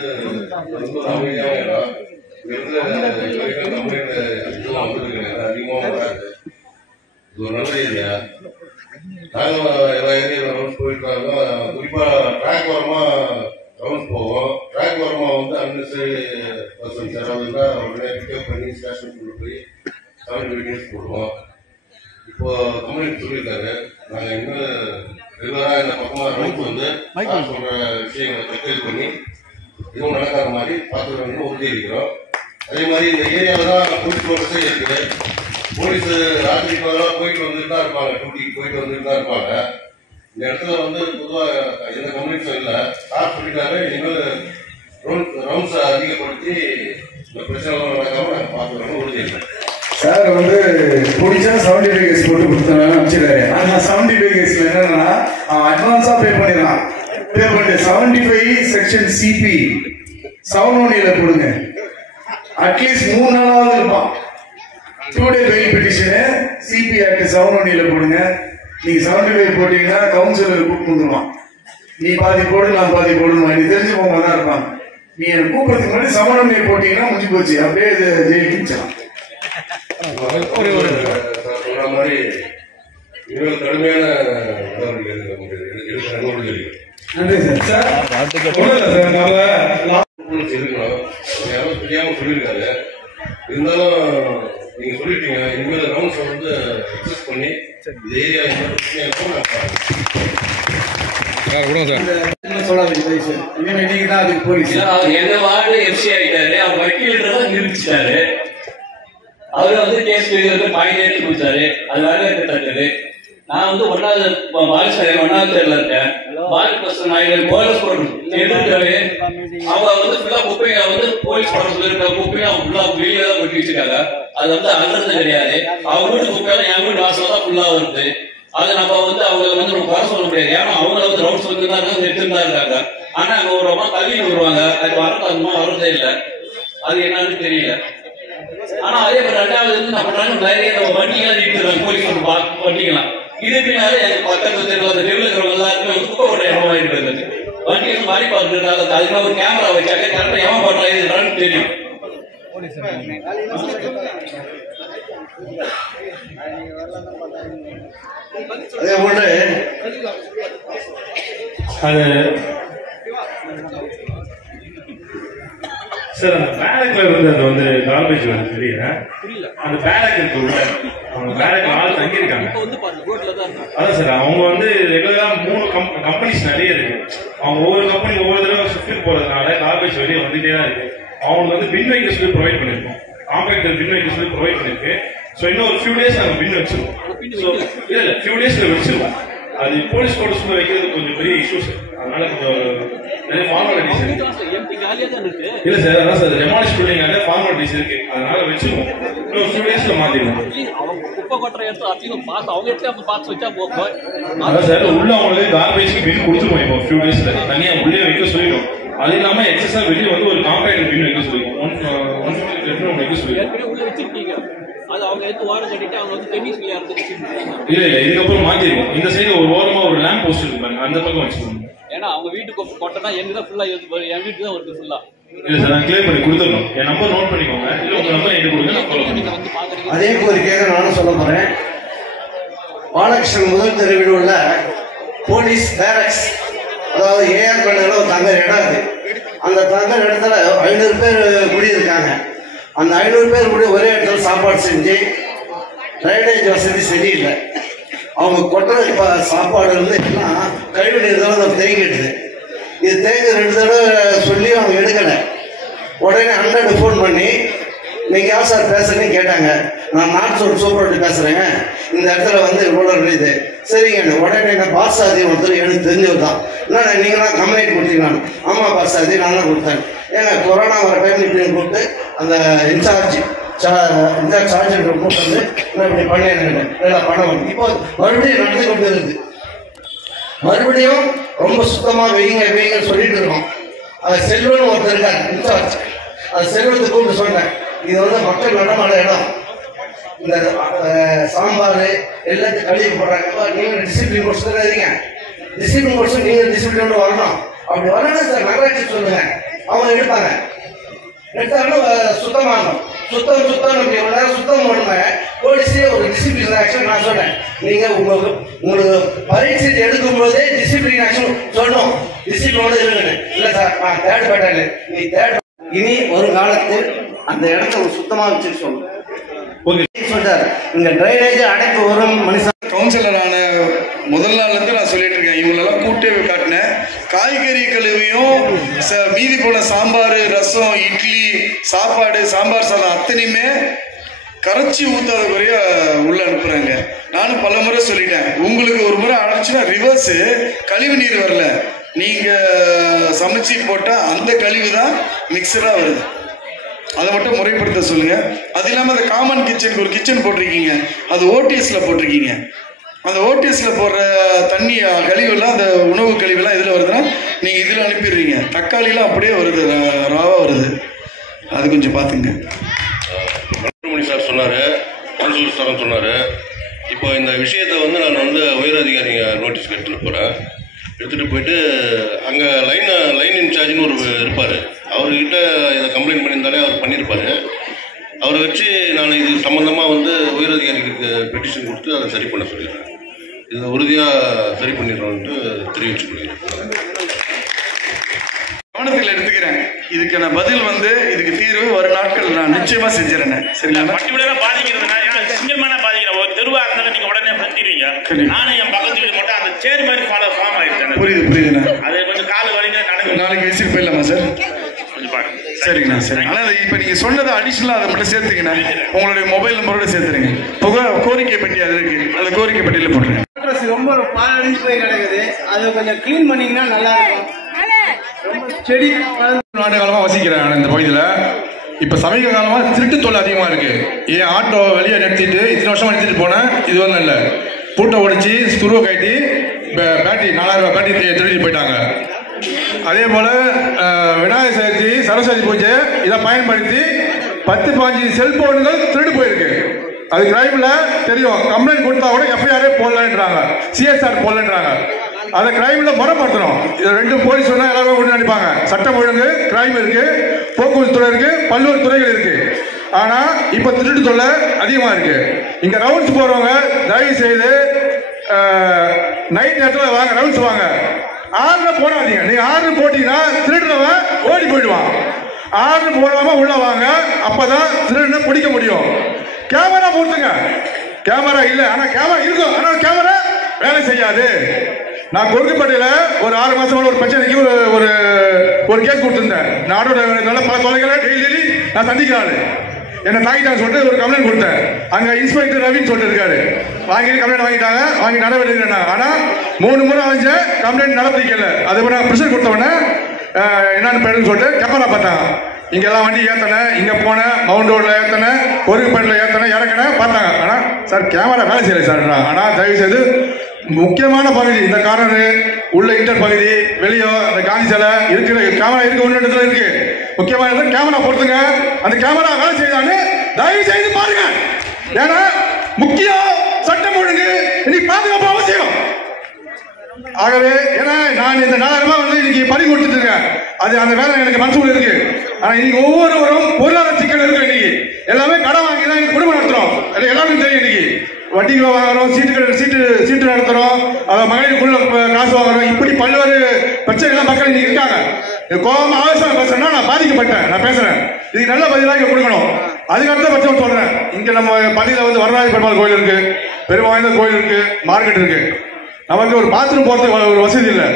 ரொம்ப அமைதியான இடம். கம்ப்ளைண்ட் இதெல்லாம் வந்துருக்குங்க, அதிகமாக வராது. இது ஒரு நல்ல ஏரியா. நாங்கள் எல்லா ஏரியாவில் ரவுண்ட்ஸ் போயிருக்காங்க. குறிப்பாக ட்ராக் ஓரமாக ரவுண்ட்ஸ் போவோம். ட்ராக் ஓரமாக வந்து அன்னெசரி பர்சன்ஸ் யாராவது இருந்தால் உடனே பிக்கப் பண்ணி ஸ்டேஷனுக்குள்ள போய் 7 வீடியோஸ் போடுவோம். இப்போ கம்ப்ளைண்ட் சொல்லியிருக்காரு. நாங்கள் இன்னும் ரெகுலராக இந்த பக்கமாக ரவுண்ட்ஸ் வந்து சொல்கிற விஷயங்களை கட்டல் பண்ணி இதுவும் நடக்காத மாதிரி பார்த்துக்கணும் உறுதி இருக்கிறோம். அதே மாதிரி இந்த ஏரியாவில் தான் போலீஸ் ஃபோர்ஸே இருக்குது. போலீஸ் ராத்திரி பகலாக போயிட்டு வந்துட்டு தான் இருப்பாங்க, டியூட்டிக்கு போயிட்டு வந்துட்டு தான் இருப்பாங்க. இந்த இடத்துல வந்து பொதுவாக எந்த கம்ப்ளைண்ட்ஸும் இல்லை. ஸ்டாஃப் சொல்லிட்டாங்க இனிமேல் ரவுண்ட்ஸை அதிகப்படுத்தி இந்த பிரச்சனைலாம் நடக்காமல் நாங்கள் பார்த்துக்கணும் உறுதி இருக்கிறோம். சார் வந்து பிடிச்சா 75 கேஸ் போட்டு கொடுத்தாங்க அமைச்சிருக்காரு. ஆனா 75 கேஸ்ல என்னன்னா அட்வான்ஸா பே பண்ணிடலாம். பே பண்ணிட்டு 75 செக்ஷன் சிபி 718 கொடுங்க. அட்லீஸ்ட் 3 நாளாவது இருப்பான். 2 டே பெயில் பெட்டிஷன் சிபி ஆக்ட் 718 கொடுங்க. நீங்க 75 போட்டீங்கன்னா கவுன்சிலர் கூப்பிட்டு வந்துருவான். நீ பாதி போடு நான் பாதி போடுன்னு நீ தெரிஞ்சுக்கோங்க தான் இருப்பாங்க. நீ எனக்கு கூப்பிடுறதுக்கு முன்னாடி 718 போட்டீங்கன்னா முடிஞ்சு போச்சு. அப்படியே ஜெயிலிச்சலாம். சொல்ற மாதிரி இவ்வளவு கடுமையான நடவடிக்கை எடுக்க நன்றி சார். யாரும் தெரியாம சொல்லியிருக்காரு. இருந்தாலும் நீங்க சொல்லிட்டீங்க. இனிமேல் ரவுண்ட்ஸ் வந்து எக்ஸஸ் பண்ணி இந்த ஏரியா என்ன பிரச்சனை எந்த வார்டு எஃப்சி ஆயிட்டாரு. அவர் வக்கீல்ன்றத நிரூபிச்சிட்டாரு. அவரு வந்து கேஸ் ஃபைன் ஏற்றி கொடுத்தாரு. அது வேற தட்டுது. நான் வந்து 1வது தெருல இருக்கேன். போலீஸ் எடுத்துட்டாரு. அவங்க வந்து ஃபுல்லா குப்பைங்க வந்து போலீஸ் படத்துல இருக்க குப்பைங்க ஃபுல்லா வெளியே தான் கொட்டி வச்சிருக்காங்க. அது வந்து அல்றது கிடையாது. அவங்க வீட்டு குப்பையெல்லாம் என் வீட்டு வாசல தான் ஃபுல்லா வருது. அதை நம்ம வந்து அவங்க வந்து ரொம்ப குறை சொல்ல முடியாது. ஏன்னா அவங்க வந்து ரவுண்ட்ஸ் வந்து தான் எடுத்துட்டு இருக்காங்க. ஆனா அங்க ஒரு ரொம்ப தள்ளி வருவாங்க. அது வரதே இல்லை. அது என்னன்னு தெரியல. ஆனா அதே மாதிரி 2வது வந்து நம்ம நிறைய வண்டிகள் நிறுத்துறாங்க. போலீஸ் வண்டிக்கலாம் இதுக்கு மேல எனக்கு பக்கத்து தெருவில் இருக்கிறவங்க எல்லாருமே வந்து குப்பை போட்ட இடமா இருக்கிறது. வண்டி வந்து மாறி பார்த்துருக்காங்க. அதுக்கு ஒரு கேமரா வச்சாங்க. கரெக்டா எவன் பண்றான்னு தெரியும். அதே போன்று அது சார் அந்த பேரக்ல வந்து அது வந்து கார்பேஜ் வந்து தெரியல. அந்த பேரக் இருக்கு உள்ள. அவங்க பேரக்ல ஆள் தங்கியிருக்காங்க. அதான் சார் அவங்க வந்து ரெகுலரா 3 கம்பெனிஸ் நிறைய இருக்கு. அவங்க ஒவ்வொரு கம்பெனி ஒவ்வொரு தடவை ஷிஃப்ட் போறதுனால கார்பேஜ் வெளியே வந்துட்டே தான் இருக்கு. அவங்களுக்கு வந்து பின் வைக்க சொல்லி ப்ரொவைட் பண்ணிருக்கோம். காம்பேக்டர் பின் வைக்க சொல்லி ப்ரொவைட் பண்ணிருக்கு. ஸோ இன்னும் ஒரு ஃபியூ டேஸ் நாங்கள் பின் வச்சிருவோம். ஸோ இல்ல ஃபியூ டேஸ்ல வச்சிருவோம். அது போலீஸ் கோர்ட்ஸ்ல வைக்கிறது கொஞ்சம் பெரிய இஷ்யூஸ். அதனால கொஞ்சம் நிறைய ஃபார்மாலிட்டிஸ் இல்ல சார். அதான் சார் டெமாலிஷ் பில்டிங் ஃபார்மாலிட்டிஸ் இருக்கு. அதனால வச்சிருவோம். இன்னும் ஃபியூ டேஸ்ல மாத்திடுவோம். குப்பை கொட்டுற இடத்துல அவங்க இடத்துல பாக்ஸ் வச்சா போகும். அதான் சார் உள்ள அவங்களுக்கு கார்பேஜ்க்கு பின் கொடுத்துருவோம். இப்போ ஃபியூ டேஸ்ல தனியா உள்ளே வைக்க சொல்லிடுவோம். அது இல்லாம எக்ஸஸா வெளியே வந்து ஒரு காம்பவுண்ட் பின் வைக்க சொல்லிருக்கோம். 150 வைக்க சொல்லிருக்கோம். உள்ள வச்சிருக்கீங்க, அது அவங்க எடுத்து வாரம் கட்டிட்டு அவங்க வந்து டென்னிஸ் விளையாடுறதுக்கு இல்ல இதுக்கப்புறம் மாத்திருக்கோம். இந்த சைடு ஒரு ஓரமா ஒரு லேம்ப் போஸ்ட் இருக்கு, அந்த பக்கம் வச்சுக்கோங்க. ஏன்னா அவங்க வீட்டுக்கு கொட்டனா எனக்கு தான் ஃபுல்லா என் வீட்டுக்கு தான் வருது ஃபுல்லா. இல்ல சார், நான் கிளியர் பண்ணி கொடுத்துடணும். என் நம்பர் நோட் பண்ணிக்கோங்க, இல்ல உங்க நம்பர் எனக்கு கொடுங்க, நான் ஃபாலோ பண்ணுறேன். அதே கோரிக்கையாக நானும் சொல்ல போறேன். பாலகிருஷ்ணன் முதல் தெருவில் உள்ள போலீஸ் பேரக்ஸ், அதாவது ஏஆர் பண்ணல ஒரு தங்க இடம் அது. அந்த தங்க இடத்துல 500 பேர் குடியிருக்காங்க. அந்த 500 பேர் கூட ஒரே இடத்துல சாப்பாடு செஞ்சு ட்ரைனேஜ் வசதி சரியில்லை. அவங்க கொட்டுற சாப்பாடு வந்து எல்லாம் கழிவு நீர் தான் தேங்கிடுது. இது தேங்க 2 தடவை சொல்லி அவங்க எடுக்கலை. உடனே 100 ஃபோன் பண்ணி நீங்கள் யார் சார் பேசுறேன்னு கேட்டாங்க. நான் நார்த் சோட் சூப்பர்ட்டு பேசுகிறேங்க, இந்த இடத்துல வந்து இவ்வளோ இது சரிங்க. உடனே என்ன பாசாதி ஒருத்தர் எனக்கு தெரிஞ்சவர் தான். என்னடா நீங்களாம் கம்ப்ளைண்ட் கொடுத்தீங்களான்னு. ஆமாம் பாசாதி நான் தான் கொடுத்தேன். ஏங்க கொரோனா வர டைம் இப்படி கூப்பிட்டு அந்த இன்சார்ஜ் சார்ஜர் கூப்பிட்டு வந்து இப்படி பண்ண பண்ண இப்போ மறுபடியும் நடந்து கொண்டு இருக்குது. மறுபடியும் ரொம்ப சுத்தமாக வெயிங்கன்னு சொல்லிட்டு இருக்கோம். அது செல்வன்னு ஒருத்தர் இருக்கார் இன்சார்ஜ். அது செல்வத்தை கூப்பிட்டு சொன்னேன், இது வந்து மக்கள் நடமாட இடம், இந்த சாம்பார் எல்லாத்தையும் கழுவி போடுறாங்க, நீங்கள் டிசிப்ளின் கோர்ஸ் தான் இருக்கீங்க, டிசிப்ளின் கோர்ஸ் நீங்கள் டிசிப்ளினோட வரணும். அப்படி வரணும் சார், நகராட்சி சொல்லுங்க, அவங்க எடுப்பாங்க. எடுத்தாங்கன்னா சுத்தமாகணும். சுத்தம் நம்ம எவ்வளோ நேரம் சுத்தம் பண்ணுங்க. போலீஸே ஒரு டிசிப்ளின் ஆக்ஷன் நான் சொன்னேன். நீங்கள் உங்களுக்கு பரீட்சை எடுக்கும்போதே டிசிப்ளின் ஆக்ஷன் சொல்லணும், டிசிப்ளினோட இருக்குன்னு. இல்லை சார் நான் தேர்ட் பேட்டர்ல நீ தேர்ட். இனி ஒரு காலத்தில் அந்த இடத்த சுத்தமாக வச்சுட்டு சொல்லணும். சொல்றாரு இங்க டிரைனேஜ் அடைப்பு வரும் மனுஷன். கவுன்சிலரான முதல் நாள்லேருந்து நான் சொல்லிட்டு இருக்கேன், இவங்களெல்லாம் கூட்டே காட்டினேன். காய்கறி கழுவியும் மீதி போன சாம்பார், ரசம், இட்லி, சாப்பாடு, சாம்பார் சாதம் அத்தனையுமே கரைச்சி ஊற்றாத குறைய உள்ள அனுப்புறாங்க. நானும் பல முறை சொல்லிட்டேன், உங்களுக்கு ஒரு முறை அடைச்சுன்னா ரிவர்ஸு கழிவு நீர் வரல, நீங்க சமைச்சு போட்டா அந்த கழிவு தான் மிக்சரா வருது. அதை மட்டும் முறைப்படுத்த சொல்லுங்க. அது இல்லாமல் அந்த காமன் கிச்சனுக்கு ஒரு கிச்சன் போட்டிருக்கீங்க, அது ஓடிஎஸ்ல போட்டிருக்கீங்க. அந்த ஓடிஎஸ்ல போடுற தண்ணி கழிவுலாம், அந்த உணவு கழிவுலாம் எதில் வருதுன்னா நீங்கள் இதில் அனுப்பிடுறீங்க. தக்காளிலாம் அப்படியே வருது, ராவா வருது. அது கொஞ்சம் பார்த்துங்க. மணி சார் சொன்னார், கவுன்சிலர் சார் சொன்னார். இப்போ இந்த விஷயத்தை வந்து நான் வந்து உயர் அதிகாரிங்க நோட்டீஸ்க்கு எடுத்துகிட்டு போகிறேன். எடுத்துகிட்டு போயிட்டு அங்கே லைன் இன்சார்ஜ்னு ஒரு இருப்பார், அவர்கிட்ட இதை கம்ப்ளைண்ட் பண்ணியிருந்தாலே அவர் பண்ணியிருப்பார். அவரை வச்சு நான் இது சம்மந்தமாக வந்து உயர் அதிகாரிகளுக்கு பெட்டிஷன் கொடுத்து அதை சரி பண்ண சொல்லிடுறேன். இதை உறுதியாக சரி பண்ணிடுறோன்ட்டு தெரிவிச்சு கொடுக்குறேன். கவனத்தில் எடுத்துக்கிறேன். இதுக்கான பதில் வந்து இதுக்கு தீர்வு வரும் நாட்கள் நான் நிச்சயமா செஞ்சிடறேன். சரிங்களா? பர்டிகுலரா பாதிக்கிறதுனா சிங்கிள்மான பாதிக்கிற ஒரு தெருவா இருந்தாலும் நீங்க உடனே பண்ணிடுவீங்க. நானும் என் பக்கத்து வீடு மட்டும் அந்த சேரி மாதிரி ஃபார்ம் ஆயிடுச்சு. புரியுதுண்ணா. அது கொஞ்சம் கால வரைக்கும் நடக்கும். நாளைக்கு விசிட் போயிடலாமா சார்? சரிங்கண்ணா சரி. ஆனால் இப்போ நீங்கள் சொன்னதை அடிஷ்னலாக அதை மட்டும் சேர்த்துக்கண்ணா. உங்களுடைய மொபைல் நம்பரோட சேர்த்துருங்க. கோரிக்கை பெட்டி அது இருக்கு, அந்த கோரிக்கை பெட்டியில் போட்டுருங்க. ரொம்ப பாழடைஞ்சு போய் கிடக்குது, அதை கொஞ்சம் கிளீன் பண்ணீங்கன்னா நல்லா இருக்கும். செடி ஆண்டு காலமாக வசிக்கிறேன் இந்த பகுதியில். இப்போ சமீப காலமாக திருட்டு தொல்லை அதிகமாக இருக்கு. ஏன் ஆட்டோ வெளியே நிறுத்திட்டு இத்தனை வருஷமா நிறுத்திட்டு போனேன், இது ஒன்றும் இல்லை. பூட்டை உடைச்சி ஸ்க்ரூவை கட்டி பேட்டரி 4000 ரூபாய் பேட்டரி திருடிட்டு போயிட்டாங்க. அதே போல விநாயகர் சதுர்த்தி, சரஸ்வதி பூஜை இதை பயன்படுத்தி 10-15 செல்போன்கள் திருடு போயிருக்கு. அது கிரைம்ல தெரியும். கம்ப்ளைண்ட் கொடுத்தா கூட எஃப்ஐஆரே போடலன்றாங்க, சிஎஸ்ஆர் போடலன்றாங்க. அதை கிரைம்ல முறைப்படுத்தணும். இது 2 போலீஸ் சொன்னா எல்லாரும் ஒன்று நினைப்பாங்க. சட்டம் ஒழுங்கு, கிரைம் இருக்கு, போக்குவரத்து துறை இருக்கு, பல்வேறு துறைகள் இருக்கு. ஆனா இப்ப திருட்டு தொல்லை அதிகமா இருக்கு. இங்க ரவுண்ட்ஸ் போறவங்க தயவு செய்து நைட் நேரத்தில் வாங்க, ரவுண்ட்ஸ் வாங்க. 6 போடாதீங்க. நீங்க 6 போட்டீங்கன்னா திருடுறவன் ஓடி போயிடுவான். 6 போடாம உள்ள வாங்க, அப்பதான் திருடுன பிடிக்க முடியும். கேமரா போட்டுங்க. கேமரா இல்ல, ஆனா கேமரா இருக்கும், ஆனா கேமரா வேலை செய்யாது. நான் கொருக்குப்பேட்டையில ஒரு 6 மாசம் ஒரு பிரச்சனைக்கு ஒரு கேஸ் கொடுத்திருந்தேன். நாடோட பல தொலைகளை டெய்லி நான் சந்திக்கிறாரு. என்ன தாக்கிட்டாங்க சொல்லிட்டு ஒரு கம்ப்ளைண்ட் கொடுத்தேன். அங்க இன்ஸ்பெக்டர் ரவின்னு சொல்லிட்டு இருக்காரு. வாங்கிட்டு கம்ப்ளைண்ட் வாங்கிட்டாங்க, வாங்கி நடவடிக்கை. ஆனா 3 முறை அழிஞ்ச கம்ப்ளைண்ட் நடவடிக்கை இல்லை. அது நான் ப்ரெஷர் கொடுத்த உடனே என்னன்னு பேருன்னு சொல்லிட்டு கேமரா பார்த்தாங்க. இங்கெல்லாம் வண்டி ஏத்தனை, இங்க போன மவுண்ட் ரோட்ல ஏத்தனை, கொருக்குப்பேட்டில் ஏத்தனை, இறக்கின பார்த்தாங்க. ஆனா சார் கேமரா வேலை செய்யலை சார். ஆனா தயவு செய்து முக்கியமான பகுதி இந்த கார்னரு உள்ள இன்டர் பகுதி வெளியே அந்த காந்தி சிலை இருக்கிற கேமரா இருக்கு ஒன்று இடத்துல இருக்கு. முக்கியமான கேமரா பொறுத்துங்க. அந்த கேமரா வேலை செய்தான்னு தயவு செய்து பாருங்க. ஏன்னா முக்கியம் சட்டம் ஒழுங்கு இன்னைக்கு பாதுகாப்பு அவசியம். ஆகவே ஏன்னா நான் இந்த 4000 ரூபாய் வந்து இன்னைக்கு பறி கொடுத்துட்டு இருக்கேன். அது அந்த வேலை எனக்கு மனசுல இருக்கு. ஆனா இன்னைக்கு ஒவ்வொருவரும் பொருளாதார சிக்கல் இருக்கு. இன்னைக்கு எல்லாமே கடன் வாங்கி தான் இன்னைக்கு குடும்பம் நடத்துறோம். எல்லாருக்கும் தெரியும். இன்னைக்கு வட்டிகளை வாங்குறோம், சீட்டு நடத்துறோம், மகளிருக்குள்ள காசு வாங்குறோம். இப்படி பல்வேறு பிரச்சனைகள் மக்கள் இன்னைக்கு இருக்காங்க. கோபம் ஆவேசம் பேசுறேன்னா நான் பாதிக்கப்பட்டேன். நான் பேசுறேன். இதுக்கு நல்ல பதிலாக இங்க கொடுக்கணும். அதுக்கு அடுத்த பட்சம் சொல்றேன். இங்க நம்ம பள்ளியில வந்து வரராஜ பெருமாள் கோயில் இருக்கு, பெருமாய்ந்த கோயில் இருக்கு, மார்க்கெட் இருக்கு. நமக்கு ஒரு பாத்ரூம் போறதுக்கு ஒரு வசதி இல்லை.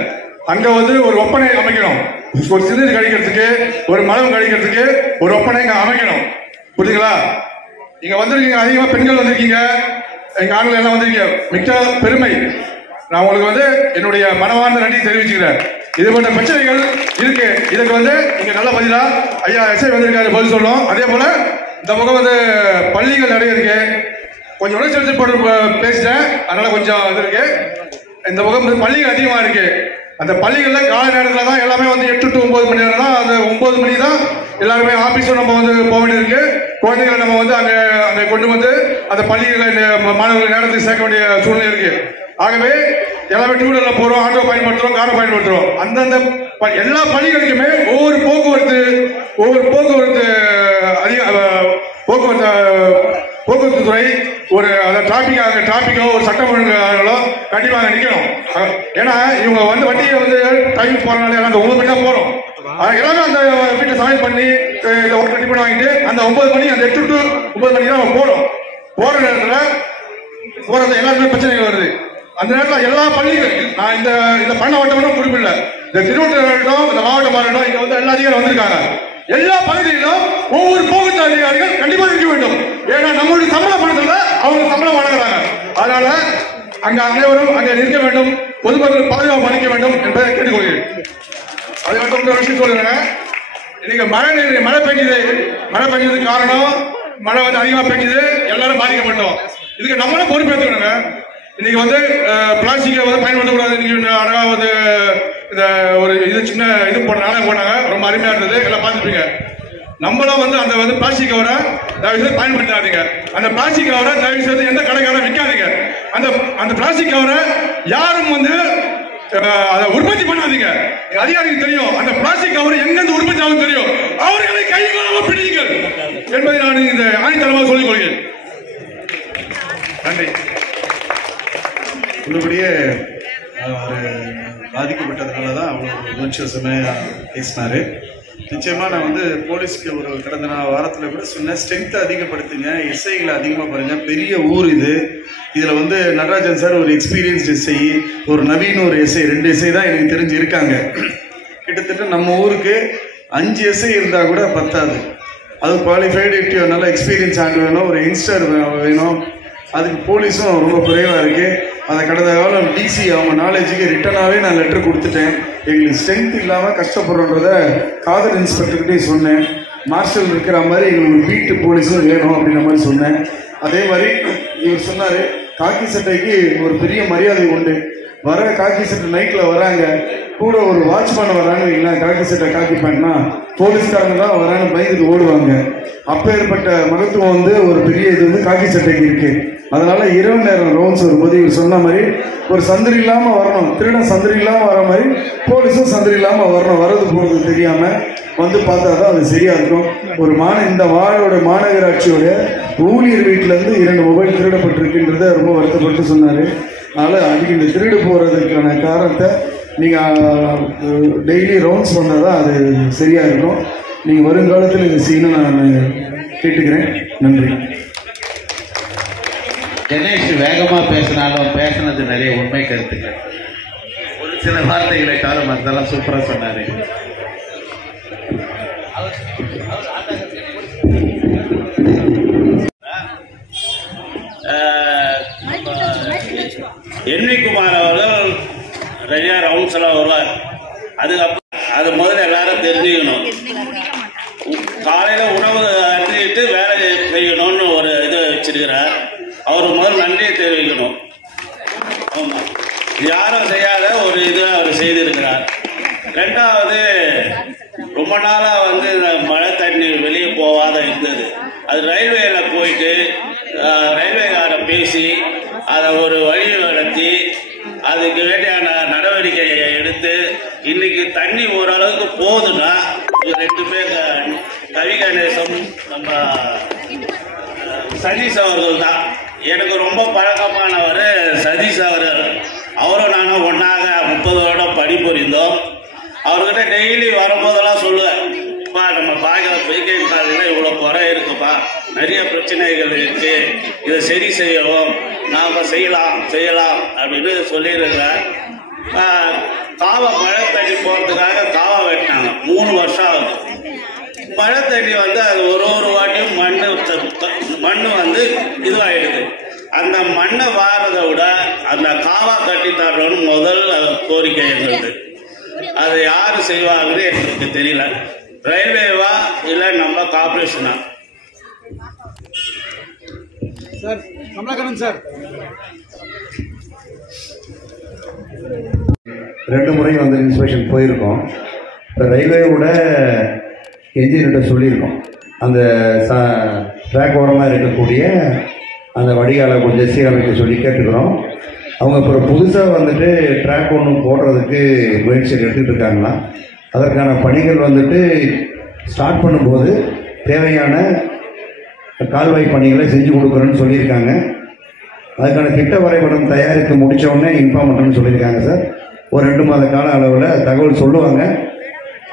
அங்க வந்து ஒரு ஒப்பனை அமைக்கணும். ஒரு சிறுநீர் கழிக்கிறதுக்கு, ஒரு மலம் கழிக்கிறதுக்கு ஒரு ஒப்பனை இங்க அமைக்கணும். புரியுதுங்களா? இங்க வந்திருக்கீங்க, அதிகமா பெண்கள் வந்திருக்கீங்க, எங்க ஆண்கள் எல்லாம் வந்திருக்கீங்க. மிக்க பெருமை. நான் உங்களுக்கு வந்து என்னுடைய மனமார்ந்த நன்றி தெரிவிச்சுக்கிறேன். இது போன்ற பிரச்சனைகள் இருக்கு. இதுக்கு வந்து இங்க நல்ல பதிலா ஐயா எஸ்ஐ வந்திருக்காரு, பதில் சொல்லணும். அதே போல இந்த பக்கம் வந்து பள்ளிகள் நிறைய இருக்கு. கொஞ்சம் உணர்ச்சி போட்டு பேசிட்டேன், அதனால கொஞ்சம் இது இருக்கு. இந்த பக்கம் பள்ளிகள் அதிகமா இருக்கு. அந்த பள்ளிகள்ல கால நேரத்துல தான் எல்லாமே வந்து 8 to 9 மணி நேரம் தான். அந்த 9 மணி தான் எல்லாருமே ஆபீஸும் நம்ம வந்து போக வேண்டியிருக்கு. குழந்தைகளை நம்ம வந்து அங்க கொண்டு வந்து அந்த பள்ளிகளை மாணவர்கள் நேரத்துக்கு சேர்க்க வேண்டிய சூழ்நிலை இருக்கு. ஆகவே எல்லாமே டூ வீலர்ல போறோம், ஆட்டோ பயன்படுத்துறோம், காரை பயன்படுத்துறோம். அந்தந்த எல்லா பள்ளிகளுக்குமே ஒவ்வொரு போக்குவரத்து துறை ஒரு டிராபிக்கோ ஒரு சட்டம் ஒழுங்காங்களோ கண்டிப்பாக நிற்கணும். ஏன்னா இவங்க வந்து வண்டியை வந்து டைம் போறதுனால அந்த 9 மணி தான் போறோம். எல்லாமே அந்த வீட்டை சமையல் பண்ணி ஒர்க் ரெடி பண்ணி வாங்கிட்டு அந்த 9 மணி அந்த 8 to 9 மணி தான் நம்ம போறோம். போற நேரத்துல போறது எல்லாருமே பிரச்சனைகள் வருது. அந்த நேரத்தில் எல்லா பள்ளிகள் நான் இந்த பண்ண வட்டம் குறிப்பிடல, இந்த திருவள்ளூர் இருக்கட்டும், இந்த மாவட்டமாக இருக்கட்டும், இங்க வந்து எல்லா அதிகாரிகள் வந்திருக்காங்க. எல்லா பகுதியிலும் ஒவ்வொரு போக்குவரத்து அதிகாரிகள் கண்டிப்பாக இருக்க வேண்டும். ஏன்னா நம்மளுடைய சம்பள பணத்துல அவங்க சம்பளம் வழங்குறாங்க. அதனால அங்க அனைவரும் அங்க நிற்க வேண்டும், பொதுமக்கள் பாதுகாப்பு அளிக்க வேண்டும் என்பதை கேட்டுக்கொள்கிறேன். அது மட்டும் ஒரு விஷயம் சொல்லுங்க. இன்னைக்கு மழை பெஞ்சதுக்கு காரணம் மழை வந்து அதிகமா பெஞ்சது, எல்லாரும் பாதிக்கப்பட்டோம். இதுக்கு நம்மளும் பொறுப்பேற்றுக்கணுங்க. இன்னைக்கு வந்து பிளாஸ்டிக்கை வந்து பயன்படுத்தக்கூடாது. இன்னைக்கு அழகா வந்து இந்த ஒரு இது சின்ன இது நாடகம் போட்டாங்க, ரொம்ப அருமையா இருந்தது, எல்லாம் பார்த்துப்பீங்க. நம்மளும் வந்து அந்த வந்து பிளாஸ்டிக் கவரை தயவு செய்து பயன்படுத்தாதீங்க. அந்த பிளாஸ்டிக் கவரை தயவு செய்து எந்த கடைக்காரரும் விற்காதீங்க. அந்த பிளாஸ்டிக் கவரை யாரும் வந்து அதை உற்பத்தி பண்ணாதீங்க. அதிகாரிக்கு தெரியும் அந்த பிளாஸ்டிக் கவர் எங்கிருந்து உற்பத்தி ஆகும் தெரியும். அவர்களை கைகொள்ளாமல் பிடிங்கள் என்பதை நான் இந்த ஆணித்தரமாக சொல்லிக் கொள்கிறேன். நன்றி. உள்ளபடியே அவர் பாதிக்கப்பட்டதுனால தான் அவ்வளோ உணர்ச்சிவசமாக பேசினாரு. நிச்சயமா நான் வந்து போலீஸ்க்கு ஒரு கடந்த வாரத்தில் கூட சொன்னேன், ஸ்ட்ரென்த்தை அதிகப்படுத்துங்க, எஸ்ஐகளை அதிகமாக பாருங்க. பெரிய ஊர் இதில் வந்து நடராஜன் சார் ஒரு எக்ஸ்பீரியன்ஸ்ட் எஸ்ஐ, ஒரு நவீன ஒரு எஸ்ஐ, 2 எஸ்ஐ தான் எனக்கு தெரிஞ்சு இருக்காங்க. கிட்டத்தட்ட நம்ம ஊருக்கு 5 எஸ்ஐ இருந்தால் கூட பத்தாது. அது குவாலிஃபைடு நல்ல எக்ஸ்பீரியன்ஸ் ஆண்டு வேணும், ஒரு யங்ஸ்டர் வேணும். அதுக்கு போலீஸும் ரொம்ப குறைவாக இருக்குது. அதை கடந்த காலம் டிசி அவங்க நாலேஜுக்கு ரிட்டனாகவே நான் லெட்டர் கொடுத்துட்டேன். எங்களுக்கு ஸ்ட்ரென்த் இல்லாமல் கஷ்டப்படுறோன்றத காதல் இன்ஸ்பெக்டர்கிட்டே சொன்னேன். மார்ஷல் இருக்கிற மாதிரி எங்களுக்கு வீட்டு போலீஸும் வேணும் அப்படின்ற மாதிரி சொன்னேன். அதே மாதிரி இவர் சொன்னார், காக்கி சட்டைக்கு ஒரு பெரிய மரியாதை உண்டு. வர காக்கி சட்டை நைட்டில் வராங்க, கூட ஒரு வாட்ச்மேன் வரான்னு வைங்களேன், காக்கி சட்டை காக்கி பேண்ட்னா போலீஸ்காரங்க தான் வரான்னு பயந்துட்டு ஓடுவாங்க. அப்பேற்பட்ட மகத்துவம் வந்து ஒரு பெரிய இது வந்து காக்கி சட்டைக்கு இருக்கு. அதனால இரவு நேரம் ரவுண்ட்ஸ் வரும்போது இவர் சொன்ன மாதிரி ஒரு சந்திரி இல்லாமல் வரணும், திருடன் சந்திரி இல்லாமல் வர மாதிரி போலீஸும் சந்திரி இல்லாமல் வரணும். வரது போகிறது தெரியாம வந்து பார்த்தா தான் அது சரியா இருக்கும். ஒரு இந்த வாழோட மாநகராட்சியோட ஊழியர் வீட்டிலேருந்து 2 மொபைல் திருடப்பட்டிருக்குன்றத ரொம்ப வருத்தப்பட்டு சொன்னார். அதனால் அதுக்கு இந்த திருடு போகிறதுக்கான காரணத்தை நீங்கள் டெய்லி ரவுண்ட்ஸ் வந்தால் தான் அது சரியாக இருக்கும். நீங்கள் வருங்காலத்தில் இதை செய்யணும் நான் கேட்டுக்கிறேன். நன்றி. கணேஷ் வேகமாக பேசினாலும் பேசினது நிறைய உண்மை கருத்துக்கள், ஒரு சில வார்த்தைகளை காலம் அதெல்லாம் சூப்பராக சொன்னார். என்வி குமார் அவர்கள் நிறைய ரவுண்ட்ஸ் எல்லாம் வருவார். அது முதல்ல எல்லாரும் தெரிஞ்சுக்கணும். காலையில உணவு அருந்திட்டு வேலை செய்யணும்னு ஒரு இது வச்சிருக்கிறார். அவர் முதல் நன்றியை தெரிவிக்கணும். ஆமா. யாரும் செய்யாத ஒரு இது அவர் செய்திருக்கிறார். ரெண்டாவது, ரொம்ப நாளா வந்து இந்த மழை தண்ணி வெளியே போகாத இருந்தது. அது ரயில்வேல போயிட்டு ரயில்வேக்கார பேசி அதை ஒரு வழி நடத்தி அதுக்கு வேண்டியான நடவடிக்கையை எடுத்து இன்னைக்கு தண்ணி ஓரளவுக்கு போகுதுன்னா 2 பேர் கவி கணேசம் நம்ம சதீஷ் அவர்கள் தான். எனக்கு ரொம்ப பழக்கமானவர் சதீஷ் அவர்கள். அவரும் நானும் ஒன்றாக 30 வருடம் பணிபுரிந்தோம். அவர்கிட்ட டெய்லி வரும்போதெல்லாம் சொல்லுவேன், நம்ம பாக்கிற பைக்கிங் காலையில் இவ்வளோ குறை இருக்குப்பா, நிறைய பிரச்சனைகள் இருக்கு, இதை சரி செய்யவும் நாம் செய்யலாம் அப்படின்னு சொல்லியிருக்கிறேன். காவை மழை தண்ணி போகிறதுக்காக காவை வெட்டினாங்க. 3 வருஷம் ஆகுது. மழை தண்ணி வந்து அது ஒரு வாட்டியும் மண் வந்து இதுவாகிடுது. அந்த மண்ணை வாரதை விட அந்த காவா கட்டி தரணும்னு முதல் கோரிக்கை இருந்தது. அதை யாரு செய்வாங்கன்னு எனக்கு தெரியல. ரயில்வேவா இல்ல நம்ம கார்பரேஷனா? சார் கமலாகரன் சார் 2 முறை வந்து இன்ஸ்பெக்ஷன் போயிருக்கோம். இப்போ ரயில்வேவோட என்ஜினியர்கிட்ட சொல்லியிருக்கோம், அந்த ட்ராக் ஓரமாக இருக்கக்கூடிய அந்த வடிகாலை கொஞ்சம் சீரமைக்க சொல்லி கேட்டுக்கிறோம். அவங்க அப்புறம் புதுசாக வந்துட்டு ட்ராக் ஒன்று போடுறதுக்கு முயற்சி எடுத்துகிட்டு இருக்காங்களா. அதற்கான பணிகள் வந்துட்டு ஸ்டார்ட் பண்ணும்போது தேவையான கால்வாய் பணிகளை செஞ்சு கொடுக்குறேன்னு சொல்லியிருக்காங்க. அதுக்கான திட்ட வரைபடம் தயாரித்து முடித்தவுடனே இன்ஃபார்ம் பண்ணுறேன்னு சொல்லியிருக்காங்க சார். ஒரு 2 மாத கால அளவில் தகவல் சொல்லுவாங்க.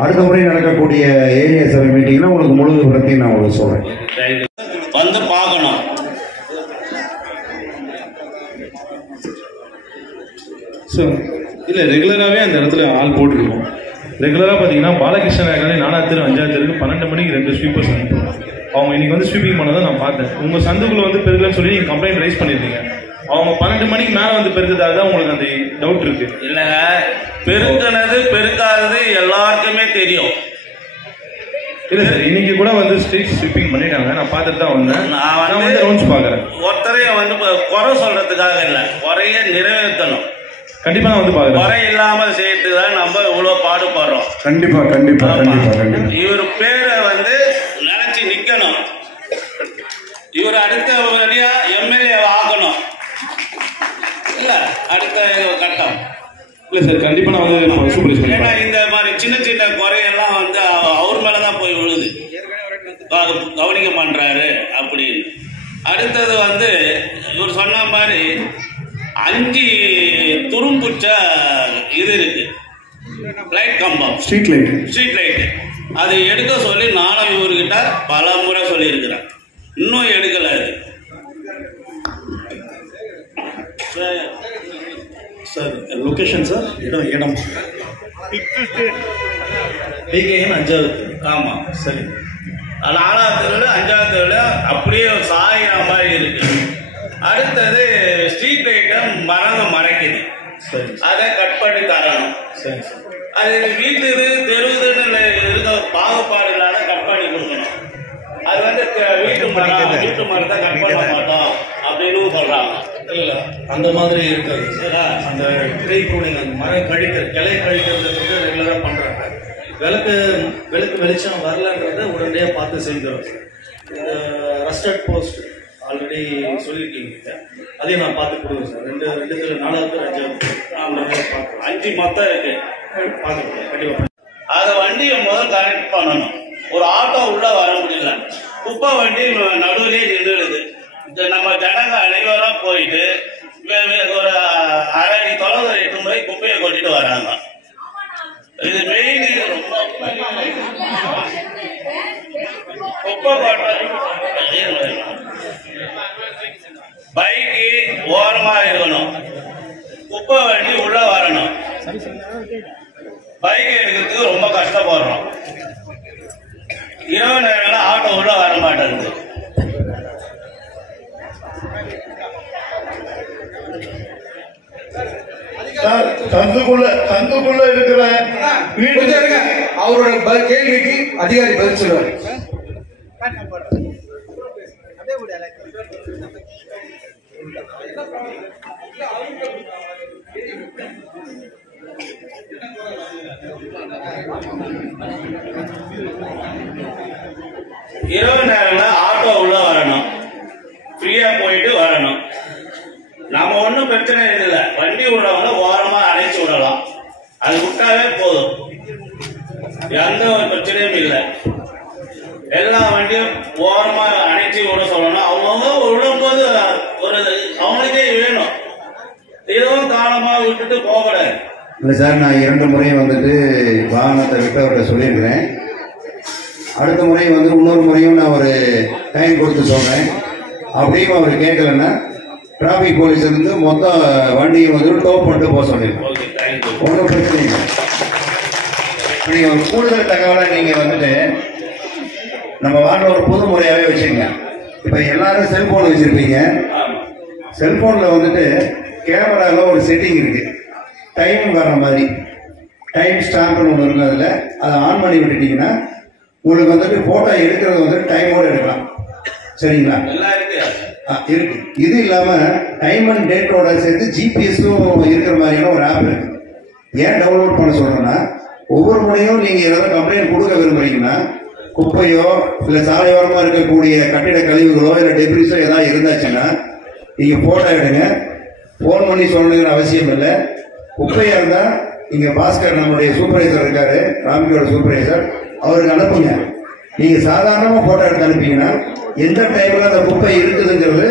அடுத்த முறை நடக்கக்கூடிய ஏரியா சபை மீட்டிங்கில் உங்களுக்கு முழு விவரத்தையும் நான் உங்களுக்கு சொல்கிறேன். வந்து பார்க்கணும். சார் இல்லை, ரெகுலராகவே அந்த இடத்துல ஆள் போட்டுருக்கோம். ரெகுலராக பார்த்தீங்கன்னா பாலகிருஷ்ணன் நகர்ல 4வது தெரு 5வது தெருக்கு 12 மணிக்கு 2 ஸ்வீப்பர்ஸ் அனுப்புவோம். அவங்க இன்னைக்கு வந்து ஸ்வீப்பிங் பண்ணதை நான் பார்த்தேன். உங்கள் சந்துக்குள்ள வந்து பெருக்கலன்னு சொல்லி நீங்கள் கம்ப்ளைண்ட் ரைஸ் பண்ணியிருந்தீங்க. அவங்க 12 மணிக்கு மேலே வந்து பெருக்கிறதாக தான் உங்களுக்கு அந்த டவுட் இருக்கு. இல்லைங்க, பெருக்கினது பெருக்காதது எல்லாருக்குமே தெரியும். இல்லை சார், இன்னைக்கு கூட வந்து ஸ்ட்ரீட் ஸ்வீப்பிங் பண்ணிட்டாங்க. நான் பார்த்துட்டு தான் வந்தேன். நான் வந்து ரவுண்ட்ஸ் பார்க்குறேன். ஒருத்தரையும் வந்து குறை சொல்றதுக்காக இல்லை, குறைய நிறைவேற்றணும். கண்டிப்பா நான் வந்து பார்க்குறேன். குறை இல்லாமல் செய்யறதுக்கு தான் நம்ம இவ்வளவு பாடுபடுறோம். கண்டிப்பா கண்டிப்பா கண்டிப்பா கண்டிப்பா. இவர் பேரை வந்து நினைச்சு நிக்கணும். இவர் அடுத்த வழியா எம்எல்ஏ ஆகணும். இல்ல அடுத்த கட்டம். இல்ல சார், கண்டிப்பா நான் வந்து சூப்பர்வைஸ் பண்ணி. ஏன்னா இந்த மாதிரி சின்ன சின்ன குறையெல்லாம் வந்து அவர் மேலதான் போய் விழுது, கவனிக்க பண்றாரு அப்படின்னு. அடுத்தது வந்து இவர் சொன்ன மாதிரி 5 துரும்புச்ச இது இருக்கு, லைட் கம்பம், ஸ்ட்ரீட் லைட். அதை எடுக்க சொல்லி நானும் இவர்கிட்ட பல முறை சொல்லி இருக்கிறேன். இன்னும் எடுக்கல. அது சார் லொகேஷன் சார் இடம் பிகேஎம் 5வது. ஆமா சரி. 4வது தெருவில் 5வது தெருவில் அப்படியே சாயிற மாதிரி இருக்கு. அடுத்தது ஸ்ட்ரீட் லைட்டை மறைக்குது, அதை கட் பண்ணி தரணும். சரி சார். அது வீட்டுது தெருவுதுன்னு இருக்க பாகுபாடு இல்லாத கட் பண்ணி கொடுக்கணும். அது வந்து வீட்டு மரத்தை கட் பண்ண மாட்டோம் அப்படின்னு சொல்றாங்க. இல்ல அந்த மாதிரி இருக்காது சார். அந்த ட்ரீ ப்ரூனிங், அந்த மரம் கிளை கழிக்கிறது வந்து ரெகுலரா பண்றாங்க. விளக்கு வெளிச்சம் வரலன்றத உடனடியாக பார்த்து செஞ்சுறோம் சார். இந்த ரஸ்டட் போஸ்ட் ஆல்ரெடி சொல்லியிருக்கீங்க, அதையும் நான் பார்த்து கொடுங்க சார். 2 4வது 5வது 5 மொத்தம் இருக்கு, பார்த்துக்கோங்க கண்டிப்பா. அதை வண்டியை முதல் கனெக்ட் பண்ணணும். ஒரு ஆட்டோ உள்ள வர முடியல, குப்பை வண்டி நடுவிலே நின்றுடுது. நம்ம ஜனங்க அனைவரும் போயிட்டு ஒரு அரை அடி தொலைவில் 8 முறை குப்பையை கொட்டிட்டு வராங்க. இது மெயின் குப்பை பைக்கு ஓரமா இருக்கணும், குப்பை வண்டி உள்ள வரணும். பைக் எடுக்கிறதுக்கு ரொம்ப கஷ்டப்படுறோம். இரவு நேரங்களில் ஆட்டோ உள்ள வர மாட்டேங்குது. சந்துக்குள்ள இருக்கிற வீடு அவரோட கேள்விக்கு அதிகாரி பதில் சொல்லுவார். இரவு நேரம்ல ஆட்டோ உள்ள வரணும், ஃப்ரீயா போயிட்டு வரணும். நம்ம ஒன்றும் பிரச்சனை இல்லை, வண்டி விடுறவங்க ஓரமா அணைச்சு விடலாம், அது விட்டாவே போதும், எந்த ஒரு பிரச்சனையும் இல்லை. எல்லா வண்டியும் ஓரமா அணைச்சு விட சொல்லணும். அவங்கவுங்க விடும்போது ஒரு அவங்களுக்கே வேணும், இதுவும் காலமா விட்டுட்டு போகக்கூடாது. இல்லை சார், நான் 2 முறையும் வந்துட்டு வாகனத்தை விட்டவர்கிட்ட சொல்லியிருக்கிறேன். அடுத்த முறை வந்து இன்னொரு முறையும் நான் ஒரு டைம் கொடுத்து சொல்றேன். அப்படியும் அவர் கேட்கலன்னா டிராபிக் போலீஸ் இருந்து மொத்தம் வண்டியை வந்து டோ பண்ணிட்டு போக சொல்லியிருக்கோம். ஒன்றும் பிரச்சனை இல்லை. நீங்க ஒரு கூடுதல் தகவலை நீங்க வந்துட்டு நம்ம வாட்டில் ஒரு புது முறையாவே வச்சுக்கங்க. இப்ப எல்லாரும் செல்போன் வச்சிருப்பீங்க. செல்போன்ல வந்துட்டு கேமரால ஒரு செட்டிங் இருக்கு, டைம் வர்ற மாதிரி டைம் ஸ்டாம்ப்னு ஒன்று இருக்கு. அதுல அதை ஆன் பண்ணி விட்டுட்டீங்கன்னா உங்களுக்கு வந்துட்டு போட்டோ எடுக்கிறது வந்து டைமோட எடுக்கலாம். சரிங்களா? இருக்கு. இது இல்லாம டைம் அண்ட் டேட்டோட சேர்த்து ஜிபிஎஸும் இருக்கிற மாதிரியான ஒரு ஆப் இருக்கு. ஏன் டவுன்லோட் பண்ண சொல்றேன்னா, ஒவ்வொரு முறையும் நீங்க ஏதாவது கம்ப்ளைண்ட் கொடுக்க விரும்புறீங்கன்னா, குப்பையோ இல்ல சாலையோரமா இருக்கக்கூடிய கட்டிட கழிவுகளோ இல்ல டெப்ரிஸோ ஏதாவது இருந்தாச்சுன்னா நீங்க போட்டோ எடுங்க. போன் பண்ணி சொல்லணுங்கிற அவசியம் இல்லை. குப்பையா இருந்தா இங்க பாஸ்கர் நம்மளுடைய சூப்பர்வைசர் இருக்காரு, ராமியோட சூப்பர்வைசர், அவருக்கு அனுப்புங்க. நீங்க சாதாரணமா போட்டோ எடுத்து அனுப்பீங்கன்னா எந்த டைம்ல அந்த குப்பை இருக்குதுங்கிறது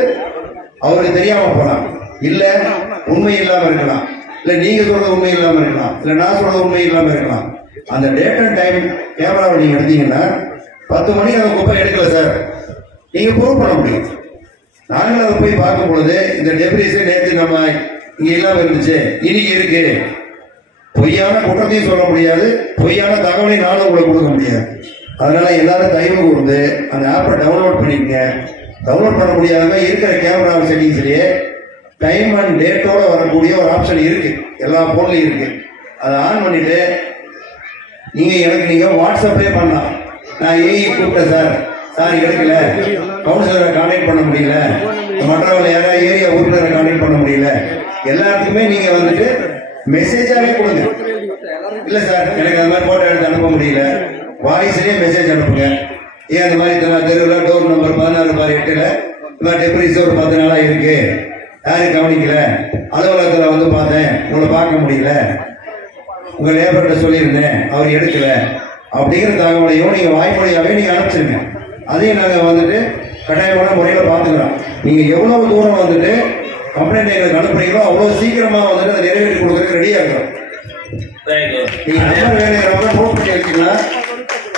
அவருக்கு தெரியாம போகலாம், இல்ல உண்மை இல்லாம இருக்கலாம், இல்ல நீங்க சொல்றது உண்மை இல்லாம இருக்கலாம், இல்ல நான் சொல்றது உண்மை இல்லாம இருக்கலாம். அந்த டேட் அண்ட் டைம் கேமராவை நீங்க எடுத்தீங்கன்னா 10 மணிக்கு அந்த குப்பை எடுக்கல சார், நீங்க ப்ரூவ் பண்ண முடியும். நாங்களும் அதை போய் பார்க்கும் பொழுது இந்த டெப்ரிஸ் நேற்று நம்ம இங்க இல்லாம இருந்துச்சு, இன்னைக்கு இருக்கு. பொய்யான குற்றத்தையும் சொல்ல முடியாது, பொய்யான தகவலையும் நானும் உங்களுக்கு கொடுக்க முடியாது. அதனால எல்லாரும் தயவு கூர்ந்து அந்த ஆப்பை டவுன்லோட் பண்ணிக்கங்க. டவுன்லோட் பண்ண முடியாதவங்க இருக்கிற கேமரா செட்டிங்ஸ்லயே டைம் அண்ட் டேட்டோட வரக்கூடிய ஒரு ஆப்ஷன் இருக்கு, எல்லா போன்லயும் இருக்கு. அதை ஆன் பண்ணிட்டு நீங்க வாட்ஸ்அப்லேயே பண்ணலாம். நான் ஏஐ கூப்பிட்டேன் சார், சார் எடுக்கல, கவுன்சிலரை கான்டாக்ட் பண்ண முடியல, மற்றவங்களை யாராவது ஏரியா உறுப்பினரை கான்டாக்ட் பண்ண முடியல, எல்லாத்துக்குமே நீங்க வந்துட்டு மெசேஜாவே கொடுங்க. இல்ல சார் எனக்கு அந்த மாதிரி போட்டோ எடுத்து அனுப்ப முடியல, வாய்ஸ்லயே மெசேஜ் அனுப்புங்க. ஏன் அந்த மாதிரி தெருவில் டோர் நம்பர் 16/8ல டெப்ரிஸ் ஒரு 10 நாளா இருக்கு, யாரும் கவனிக்கல, அலுவலகத்தில் வந்து பார்த்தேன், உங்களை பார்க்க முடியல, உங்க லேபர்கிட்ட சொல்லியிருந்தேன், அவர் எடுக்கல, அப்படிங்கிற தகவலையும் நீங்க வாய்மொழியாவே நீங்க அனுப்பிச்சிருங்க. அதையும் நாங்க வந்துட்டு கட்டாயமான முறையில பாத்துக்கிறோம். நீங்க எவ்வளவு தூரம் வந்துட்டு கம்ப்ளைண்ட் எங்களுக்கு அனுப்புறீங்களோ அவ்வளவு சீக்கிரமா வந்துட்டு அதை நிறைவேற்றி கொடுக்கறதுக்கு ரெடியா இருக்கிறோம். நீங்க நம்பர் வேணுங்கிறவங்க நோட் பண்ணி வச்சுக்கலாம்.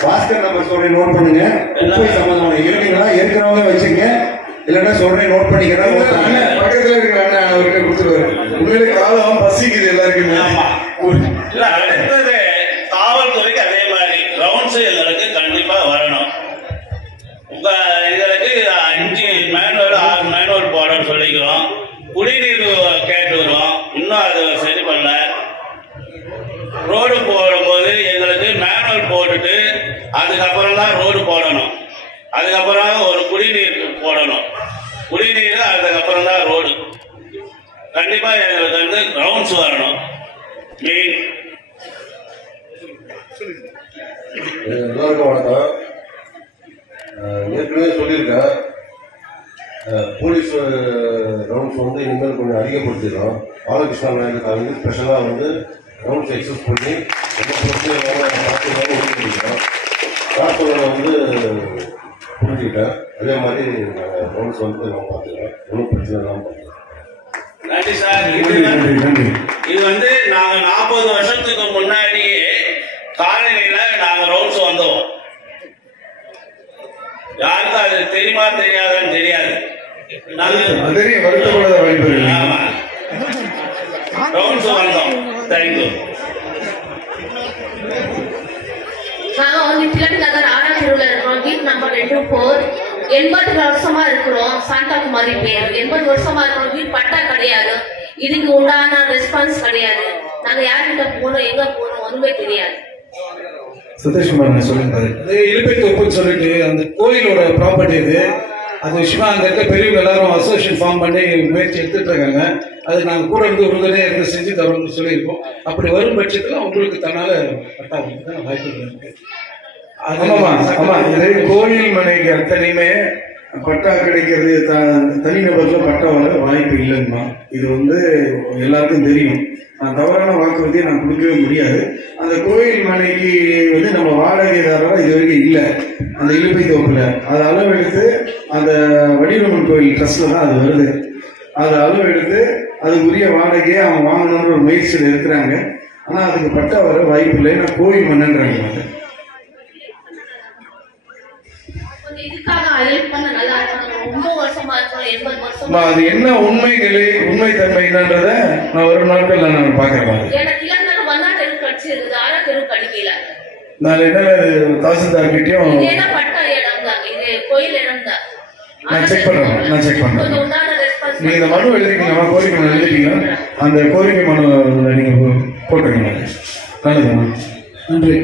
பாஸ்கர் நம்பர் சொல்றேன், நோட் பண்ணுங்க. குப்பை சம்பந்தமான இருக்கீங்களா, இருக்கிறவங்க வச்சுங்க, இல்லைன்னா சொல்றேன் நோட் பண்ணிக்கிறேன். பக்கத்துல இருக்கிற அண்ணன் அவர்கிட்ட கொடுத்துருவாரு. உண்மையிலே காலம் பசிக்குது எல்லாருக்குமே. அடுத்தது காவல்துறைக்கு அதே மாதிரி ரவுண்ட்ஸ் எங்களுக்கு கண்டிப்பா வரணும். எங்களுக்கு 5 மேனுவல் 6 மேனுவல் போடணும்னு சொல்லிக்கிறோம். குடிநீர் கேட்டு வருவோம், இன்னும் அது சரி பண்ணல. ரோடு போடும்போது எங்களுக்கு மேனுவல் போட்டுட்டு அதுக்கப்புறம் தான் ரோடு போடணும், அதுக்கப்புறம் ஒரு குடிநீர் போடணும், குடிநீர் அதுக்கப்புறம் தான் ரோடு. கண்டிப்பா எங்களுக்கு வந்து ரவுண்ட்ஸ் வரணும் மெயின். எல்லாருக்கும் வணக்கம். ஏற்கனவே சொல்லியிருக்கேன், போலீஸ் ரவுண்ட்ஸ் வந்து இனிமேல் கொஞ்சம் அதிகப்படுத்திடும். பாலகிருஷ்ணா நாயருக்கு வந்து ஸ்பெஷலாக வந்து ரவுண்ட்ஸ் எக்ஸஸ் பண்ணி காசோட வந்து புரிஞ்சுக்கிட்டேன். அதே மாதிரி ரவுண்ட்ஸ் வந்து நான் பார்த்துக்கிறேன், ஒன்றும் பிரச்சனை இல்லாமல் பார்த்துக்கிறேன். நன்றி சார். இது வந்து நாங்க 40 வருஷத்துக்கு முன்னாடியே காலனியில நாங்க ரவுண்ட்ஸ் வந்தோம். யாருக்கும் அது தெரியுமா தெரியாதான்னு தெரியாது. ரவுண்ட்ஸ் வந்தோம். தேங்க்யூ. நாங்க வந்து திலக் நகர் ஆராய்ச்சியில் இருக்கிறோம். வீட் நம்பர் 2-4. 80 வருஷமா இருக்கிறோம். சாந்தாகுமாரி பேர். 80 வருஷமா இருக்கிறோம். வீட் பட்டா கிடையாது. இதுக்கு உண்டான ரெஸ்பான்ஸ் கிடையாது. நாங்க யார்கிட்ட போனோம், எங்க போனோம் ஒண்ணுமே தெரியாது. சதீஷ்குமார் சொல்லுங்க. இலுப்பை தொப்புன்னு சொல்லிட்டு அந்த கோயிலோட ப்ராப்பர்ட்டி இது. அது விஷயமா அங்கே இருக்க பெரியவங்க எல்லாரும் அசோசியேஷன் ஃபார்ம் பண்ணி முயற்சி எடுத்துட்டு இருக்காங்க. அது நாங்கள் கூட இருந்து உறுதுணையாக இருந்து செஞ்சு தரோம்னு சொல்லியிருக்கோம். அப்படி வரும் பட்சத்தில் உங்களுக்கு தன்னால பட்டா தான் வாய்ப்புகள் இருக்கு. ஆமாமா ஆமா, இது கோயில் மனைக்கு அத்தனையுமே பட்டா கிடைக்கிறது தனிநபர்கள் பட்டா வர வாய்ப்பு இல்லைங்கம்மா. இது எல்லாருக்கும் தெரியும். நான் தவறான வாக்குறுதியை நான் கொடுக்கவே முடியாது. அந்த கோயில் மனைக்கு நம்ம வாடகைதாரராக இது வரைக்கும் இல்லை. அந்த இழுப்பை தோப்புல அதை அளவெடுத்து அந்த வடிவம்மன் கோயில் ட்ரஸ்ட்ல தான் அது வருது. அதை அளவெடுத்து அதுக்குரிய வாடகையை அவங்க வாங்கணும்னு ஒரு முயற்சியில் இருக்கிறாங்க. ஆனால் அதுக்கு பட்டா வர வாய்ப்பு இல்லை. நான் கோயில் மன்னன்றாங்க. இதுக்காக ஹெல்ப் பண்ண நல்லா இருக்கும். ரொம்ப வருஷமா இருக்கும், 80 வருஷமா. அது என்ன உண்மை நிலை, உண்மை தன்மை என்னன்றத நான் ஒரு நாட்கள் நான் பாக்குறேன். எனக்கு இளங்கரை வந்தா தெரு கடிச்சிருக்குது, ஆனா தெரு கடிக்கல. நான் என்ன தாசில்தார் கிட்டயும் இதெல்லாம் பட்ட இடம் தான், இது கோயில் இடம் தான். நான் செக் பண்றேன். நீங்க இந்த மனு எழுதிருக்கீங்க, கோரிக்கை மனு எழுதிருக்கீங்க. அந்த கோரிக்கை மனு நீங்க போட்டுருக்கீங்க. நல்லதுமா, நன்றி.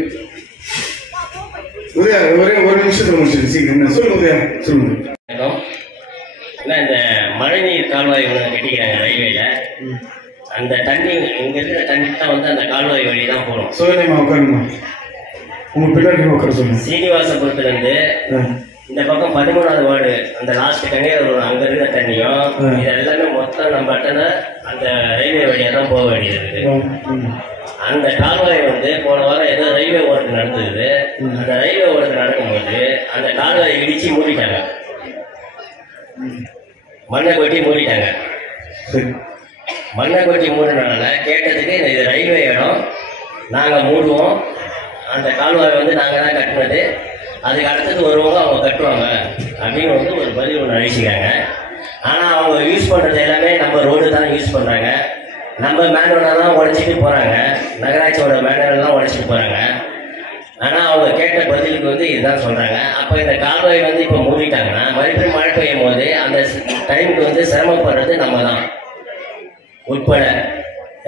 உதயா ஒரே ஒரு நிமிஷத்துல முடிச்சு சீக்கிரம் சொல்லுங்க. உதயா சொல்லுங்க. இந்த மழைநீர் கால்வாய் ஒன்று கட்டிக்கிறாங்க ரயில்வேல. அந்த தண்ணி இங்க இருக்கிற தண்ணி தான் அந்த கால்வாய் வழி தான் போகணும். சோனியமா உட்காருமா, உங்க பின்னாடி உட்கார சொல்லுங்க. சீனிவாசபுரத்துல இருந்து இந்த பக்கம் 13வது வார்டு அந்த லாஸ்ட் கங்கையார் அங்க இருக்கிற தண்ணியும் இது எல்லாமே மொத்தம் நம்ம அட்டன அந்த ரயில்வே வழியா தான் போக வேண்டியது இருக்குது. அந்த கால்வாய் போன வாரம் ஏதோ ரயில்வே ஒர்க் நடந்தது. அந்த ரயில்வே ஒர்க் நடக்கும்போது அந்த கால்வாயை இடிச்சு மூடிட்டாங்க, மண்ணை கொட்டி மூடிட்டாங்க. மண்ணை கொட்டி மூடினால கேட்டதுக்கு இது ரயில்வே இடம், நாங்கள் மூடுவோம், அந்த கால்வாய் நாங்கள் தான் கட்டினது, அதுக்கு அடுத்தது வருவாங்க அவங்க கட்டுவாங்க அப்படின்னு ஒரு பதில் ஒன்று அழிச்சிக்காங்க. ஆனால் அவங்க யூஸ் பண்ணுறது எல்லாமே நம்ம ரோடு தான் யூஸ் பண்ணுறாங்க. நம்ம மேனுவலாம் உடச்சிட்டு போகிறாங்க, நகராட்சியோட மேனுவலாம் உடச்சிட்டு போகிறாங்க. ஆனால் அவங்க கேட்ட பதிலுக்கு இதுதான் சொல்கிறாங்க. அப்போ இந்த கால்வாய் இப்போ மூடிட்டாங்கன்னா மறுபடியும் மழை பெய்யும் போது அந்த டைமுக்கு சிரமப்படுறது நம்ம தான் உட்பட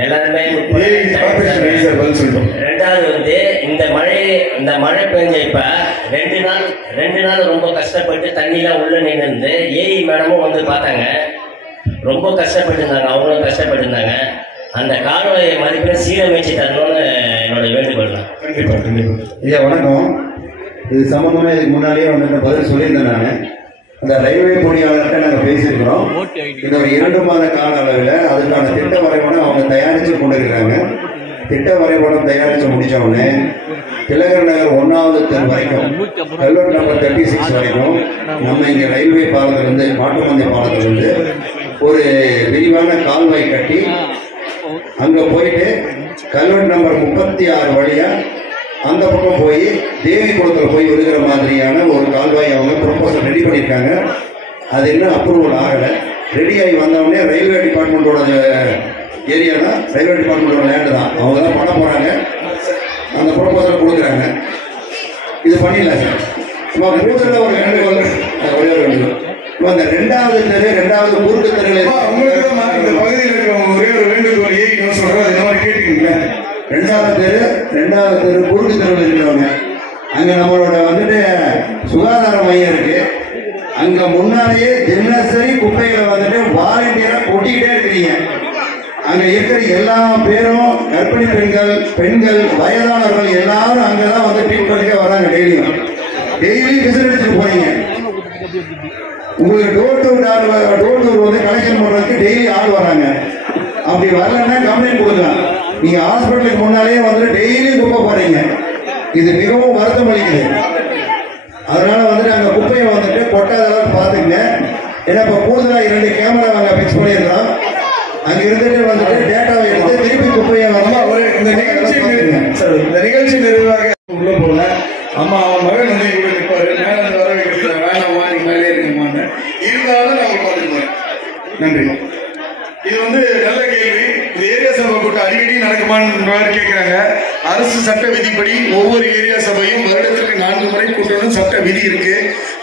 எல்லாருமே. ரெண்டாவது இந்த மழை பெஞ்ச இப்ப 2 நாள் ரொம்ப கஷ்டப்பட்டு தண்ணிலாம் உள்ள நின்று ஏஇ மேடமும் பார்த்தாங்க. ரொம்ப கஷ்டப்பட்டு இருந்தாங்க, அவங்களும் கஷ்டப்பட்டு இருந்தாங்க. அந்த கால்வாயை மறுபடியும் சீரமைச்சு தரணும்னு என்னோட வேண்டுகோள் தான். கண்டிப்பா கண்டிப்பா. ஐயா வணக்கம். இது சம்பந்தமா இதுக்கு முன்னாடியே பதில் சொல்லியிருந்தேன். நான் அந்த ரயில்வே பொறியாளர்கிட்ட நாங்கள் பேசியிருக்கிறோம். இந்த ஒரு 2 மாத கால அளவில் அதுக்கான திட்ட வரைபடம் அவங்க தயாரித்து கொண்டிருக்கிறாங்க. திட்ட வரைபடம் தயாரித்து முடிச்ச உடனே திலகர் நகர் 1வது தெரு வரைக்கும், கல்வெட்டு நம்பர் 36 வரைக்கும் நம்ம இங்கே ரயில்வே பாலத்திலிருந்து மாட்டுமந்தை பாலத்திலிருந்து ஒரு விரிவான கால்வாய் கட்டி அங்கே போயிட்டு கல்வெட்டு நம்பர் 36 வழியா அந்த பக்கம் போய் தேவி குளத்தில் போய் விழுகிற மாதிரியான ஒரு கால்வாய் அவங்க ப்ரொபோசல் ரெடி பண்ணியிருக்காங்க. அது இன்னும் அப்ரூவல் ஆகலை. ரெடி ஆகி வந்தவொடனே ரயில்வே டிபார்ட்மெண்ட்டோட ஏரியா தான், ரயில்வே டிபார்ட்மெண்ட்டோட லேண்டு தான், அவங்க தான் பண்ண போகிறாங்க. அந்த ப்ரொபோசல் கொடுக்குறாங்க. இது பண்ணிடலாம் சார். இப்போ கூடுதலாக ஒரு வேண்டுகோள், ஒரே ஒரு வேண்டுகோள். இப்போ அந்த 2வது தெரு 2வது குறுக்கு தெருவில் உங்களுக்கு இந்த பகுதியில் இருக்கிறவங்க ஒரே ஒரு வேண்டுகோள் ஏன் சொல்கிறோம், அது மாதிரி கேட்டுக்கீங்களா? 2வது தெரு குறுக்கு தெருவில் இருக்கிறவங்க, அங்க நம்மளோட சுகாதார மையம் இருக்கு. அங்க முன்னாலேயே தினசரி குப்பைகளை வாலண்டியரா கொட்டிக்கிட்டே இருக்கிறீங்க. அங்க இருக்கிற எல்லா பேரும் கர்ப்பிணி பெண்கள் வயதானவர்கள் எல்லாரும் அங்கதான் ட்ரீட்மெண்ட்டுக்கே வராங்க. டெய்லி விசில் எடுத்துட்டு போறீங்க. உங்களுக்கு டோர் டு டோர் கலெக்ஷன் பண்றதுக்கு டெய்லி ஆள் வராங்க. அப்படி வரலன்னா கம்ப்ளைண்ட் கொடுக்கலாம். நீங்க ஹாஸ்பிட்டலுக்கு முன்னாலேயே டெய்லி குப்பை போறீங்க. இது மிகவும் வருத்தம் அளிக்குது. அதனால அங்க குப்பையை கொட்டாதெல்லாம் பாத்துங்க. ஏன்னா இப்ப கூடுதலா 2 கேமரா நாங்க பிக்ஸ் பண்ணிருக்கோம். அங்க இருந்துட்டு டேட்டாவை எடுத்து திருப்பி குப்பையை இந்த நிகழ்ச்சி நிறைவாக உள்ள போல அம்மா அவன் மகன் கூட நிற்பாரு. மேல வர வைக்கிறேன், வேணாமா நீ மேலே இருக்குமான்னு இருந்தாலும் நான் பார்த்துருப்பேன். நன்றி. இது நல்ல கேள்வி. இந்த ஏரியா சபை கூட்டம் அடிக்கடி நடக்குமான்னு கேட்கிறாங்க. அரசு சட்ட விதிப்படி ஒவ்வொரு ஏரியா சபையும் வருடத்திற்கு 4 முறை கூட்டணும் சட்ட விதி இருக்கு.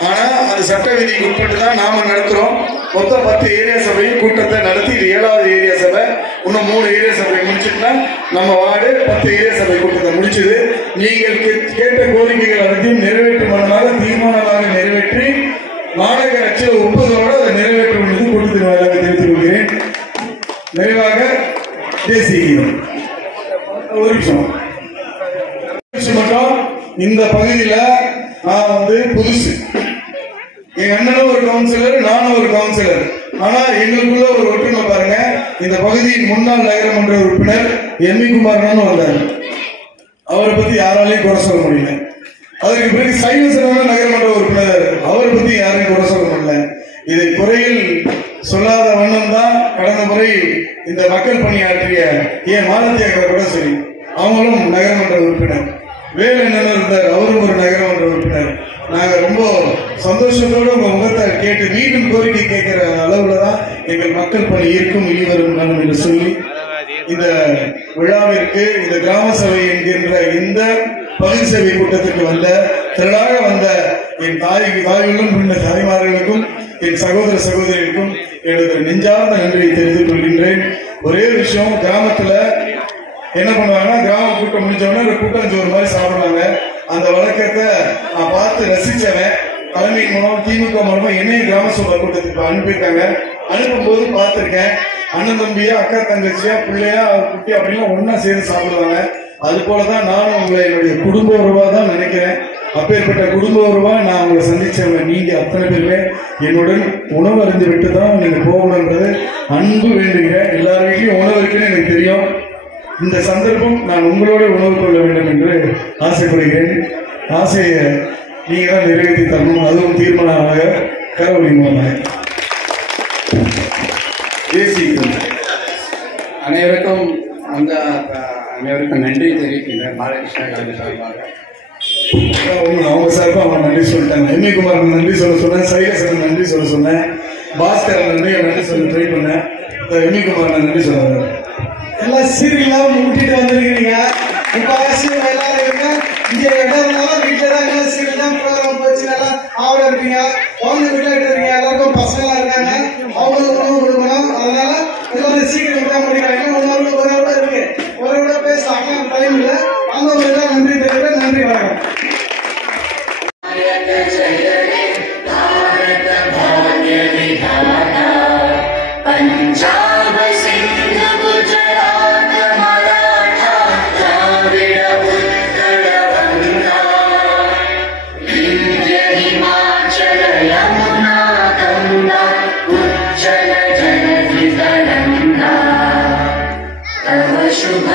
ஆனா அது சட்ட விதிக்கு உட்பட்டு தான் நாம நடத்துறோம். மொத்தம் 10 ஏரியா சபையும் கூட்டத்தை நடத்தி இது 7வது ஏரியா சபை. இன்னும் 3 ஏரியா சபை முடிச்சுட்டுனா நம்ம வார்டு 10 ஏரியா சபை கூட்டத்தை முடிச்சது. நீங்கள் கேட்ட கோரிக்கைகள் அனைத்தையும் நிறைவேற்றுமானாக தீர்மானமாக நிறைவேற்றி மாநகராட்சியில் 9 அதை நிறைவேற்ற வேண்டியது கூட்டத்தின் வாயிலாக தெரிவித்துக் கொள்கிறேன். நிறைவாக தேசிய ஒரு நிமிஷம் மட்டும் இந்த பகுதியில நான் புதுசு. எங்க அண்ணனும் ஒரு கவுன்சிலர், நானும் ஒரு கவுன்சிலர். ஆனா எங்களுக்குள்ள ஒரு ஒற்றுமை பாருங்க. இந்த பகுதியின் முன்னாள் நகரமன்ற உறுப்பினர் எம்.இ. குமாரன் வந்தார். அவரை பத்தி யாராலையும் குறை சொல்ல முடியல. அதற்கு பிறகு சைவசன நகரமன்ற உறுப்பினர், அவரை பத்தி யாரையும் குறை சொல்ல முடியல. இதை குறையில் சொல்லாத வண்ணம் தான் கடந்த முறை இந்த மக்கள் பணியாற்றிய மாலத்தியாக கூட சரி, அவங்களும் நகரமன்ற உறுப்பினர். வேல் என்ன இருந்தார், அவரும் ஒரு நகரமன்ற உறுப்பினர். நாங்க ரொம்ப சந்தோஷத்தோடு உங்க முகத்தை கேட்டு மீண்டும் கோரிக்கை கேட்கிற அளவுல தான் எங்கள் மக்கள் பணி இருக்கும் இனிவரும் காலம் என்று சொல்லி இந்த விழாவிற்கு இந்த கிராம சபை என்கின்ற இந்த பகுதி சபை கூட்டத்திற்கு வந்த திரளாக வந்த என் தாய்களும் பின்ன தாய்மார்களுக்கும் என் சகோதர சகோதரிகளுக்கும் எனது நெஞ்சார்ந்த நன்றியை தெரிவித்துக் கொள்கின்றேன். ஒரே விஷயம், கிராமத்துல என்ன பண்ணுவாங்கன்னா கிராம கூட்டம் முடிஞ்சவொடனே ஒரு கூட்டஞ்சோறு மாதிரி சாப்பிடுவாங்க. அந்த வழக்கத்தை நான் பார்த்து ரசிச்சவன். தலைமையின் மூலம் திமுக மூலமா என்னையும் கிராம சபை கூட்டத்துக்கு அனுப்பியிருக்காங்க. அனுப்பும்போது பார்த்திருக்கேன். அண்ணன் தம்பியா, அக்கா தங்கச்சியா, பிள்ளையா, குட்டி அப்படின்னா ஒன்னா சேர்ந்து சாப்பிடுவாங்க. அது போலதான் நானும் உங்களை என்னுடைய குடும்ப உறவா தான் நினைக்கிறேன். அப்பேற்பட்ட குடும்ப உறவா நான் உங்களை சந்திச்சவங்க. நீங்க அத்தனை பேருமே என்னுடன் உணவு அறிந்து விட்டு தான் நீங்க போகணுன்றது அன்பு வேண்டுகிறேன். எல்லார் வீட்லயும் உணவு இருக்குன்னு எனக்கு தெரியும். இந்த சந்தர்ப்பம் நான் உங்களோட உணவு கொள்ள வேண்டும் என்று ஆசைப்படுகிறேன். ஆசையை நீங்க தான் நிறைவேற்றி தரணும். அதுவும் தீர்மானமாக கரவழியின் மூலமாக. அனைவருக்கும் நன்றி தெரிவிக்கின்றேன். பாலகிருஷ்ண கல்வி சார்பாக அவங்க சார்பாக அவங்க நன்றி சொல்லிட்டாங்க. எம்.இ. குமார் நன்றி சொல்ல சொன்னேன், சைலேசன் நன்றி சொல்ல சொன்னேன், பாஸ்கர் நன்றி சொல்ல ட்ரை பண்ணேன். எம்.இ. குமார் நன்றி சொல்ல எல்லாம் சீரியெல்லாம் ஊட்டிட்டு வந்துருக்கீங்க. முக்காவாசி எல்லாரும் இருக்கு. இங்க இடம் இருந்தாலும் வீட்டுல தான் எல்லாம் சீரியல் தான் ப்ரோக்ராம் போச்சு. எல்லாம் ஆவட இருக்கீங்க, குழந்தை வீட்டுல இருக்கீங்க, எல்லாருக்கும் பசங்க இருக்காங்க, அவங்களுக்கு உணவு கொடுக்கணும். அதனால எல்லாரும் சீக்கிரம் விட முடிக்கிறாங்க. ஒரு இருக்கு, ஒரு விட பேசலாம், டைம் இல்லை. அவங்க நன்றி தெரிவிக்கிறேன். நன்றி, வணக்கம். पंजाब सिंध गुजरात मराठा द्राविड उत्कल गंगा विंध्य हिमाचल यमुना गंगा उज्जल जलधि तरंगा तव शुभ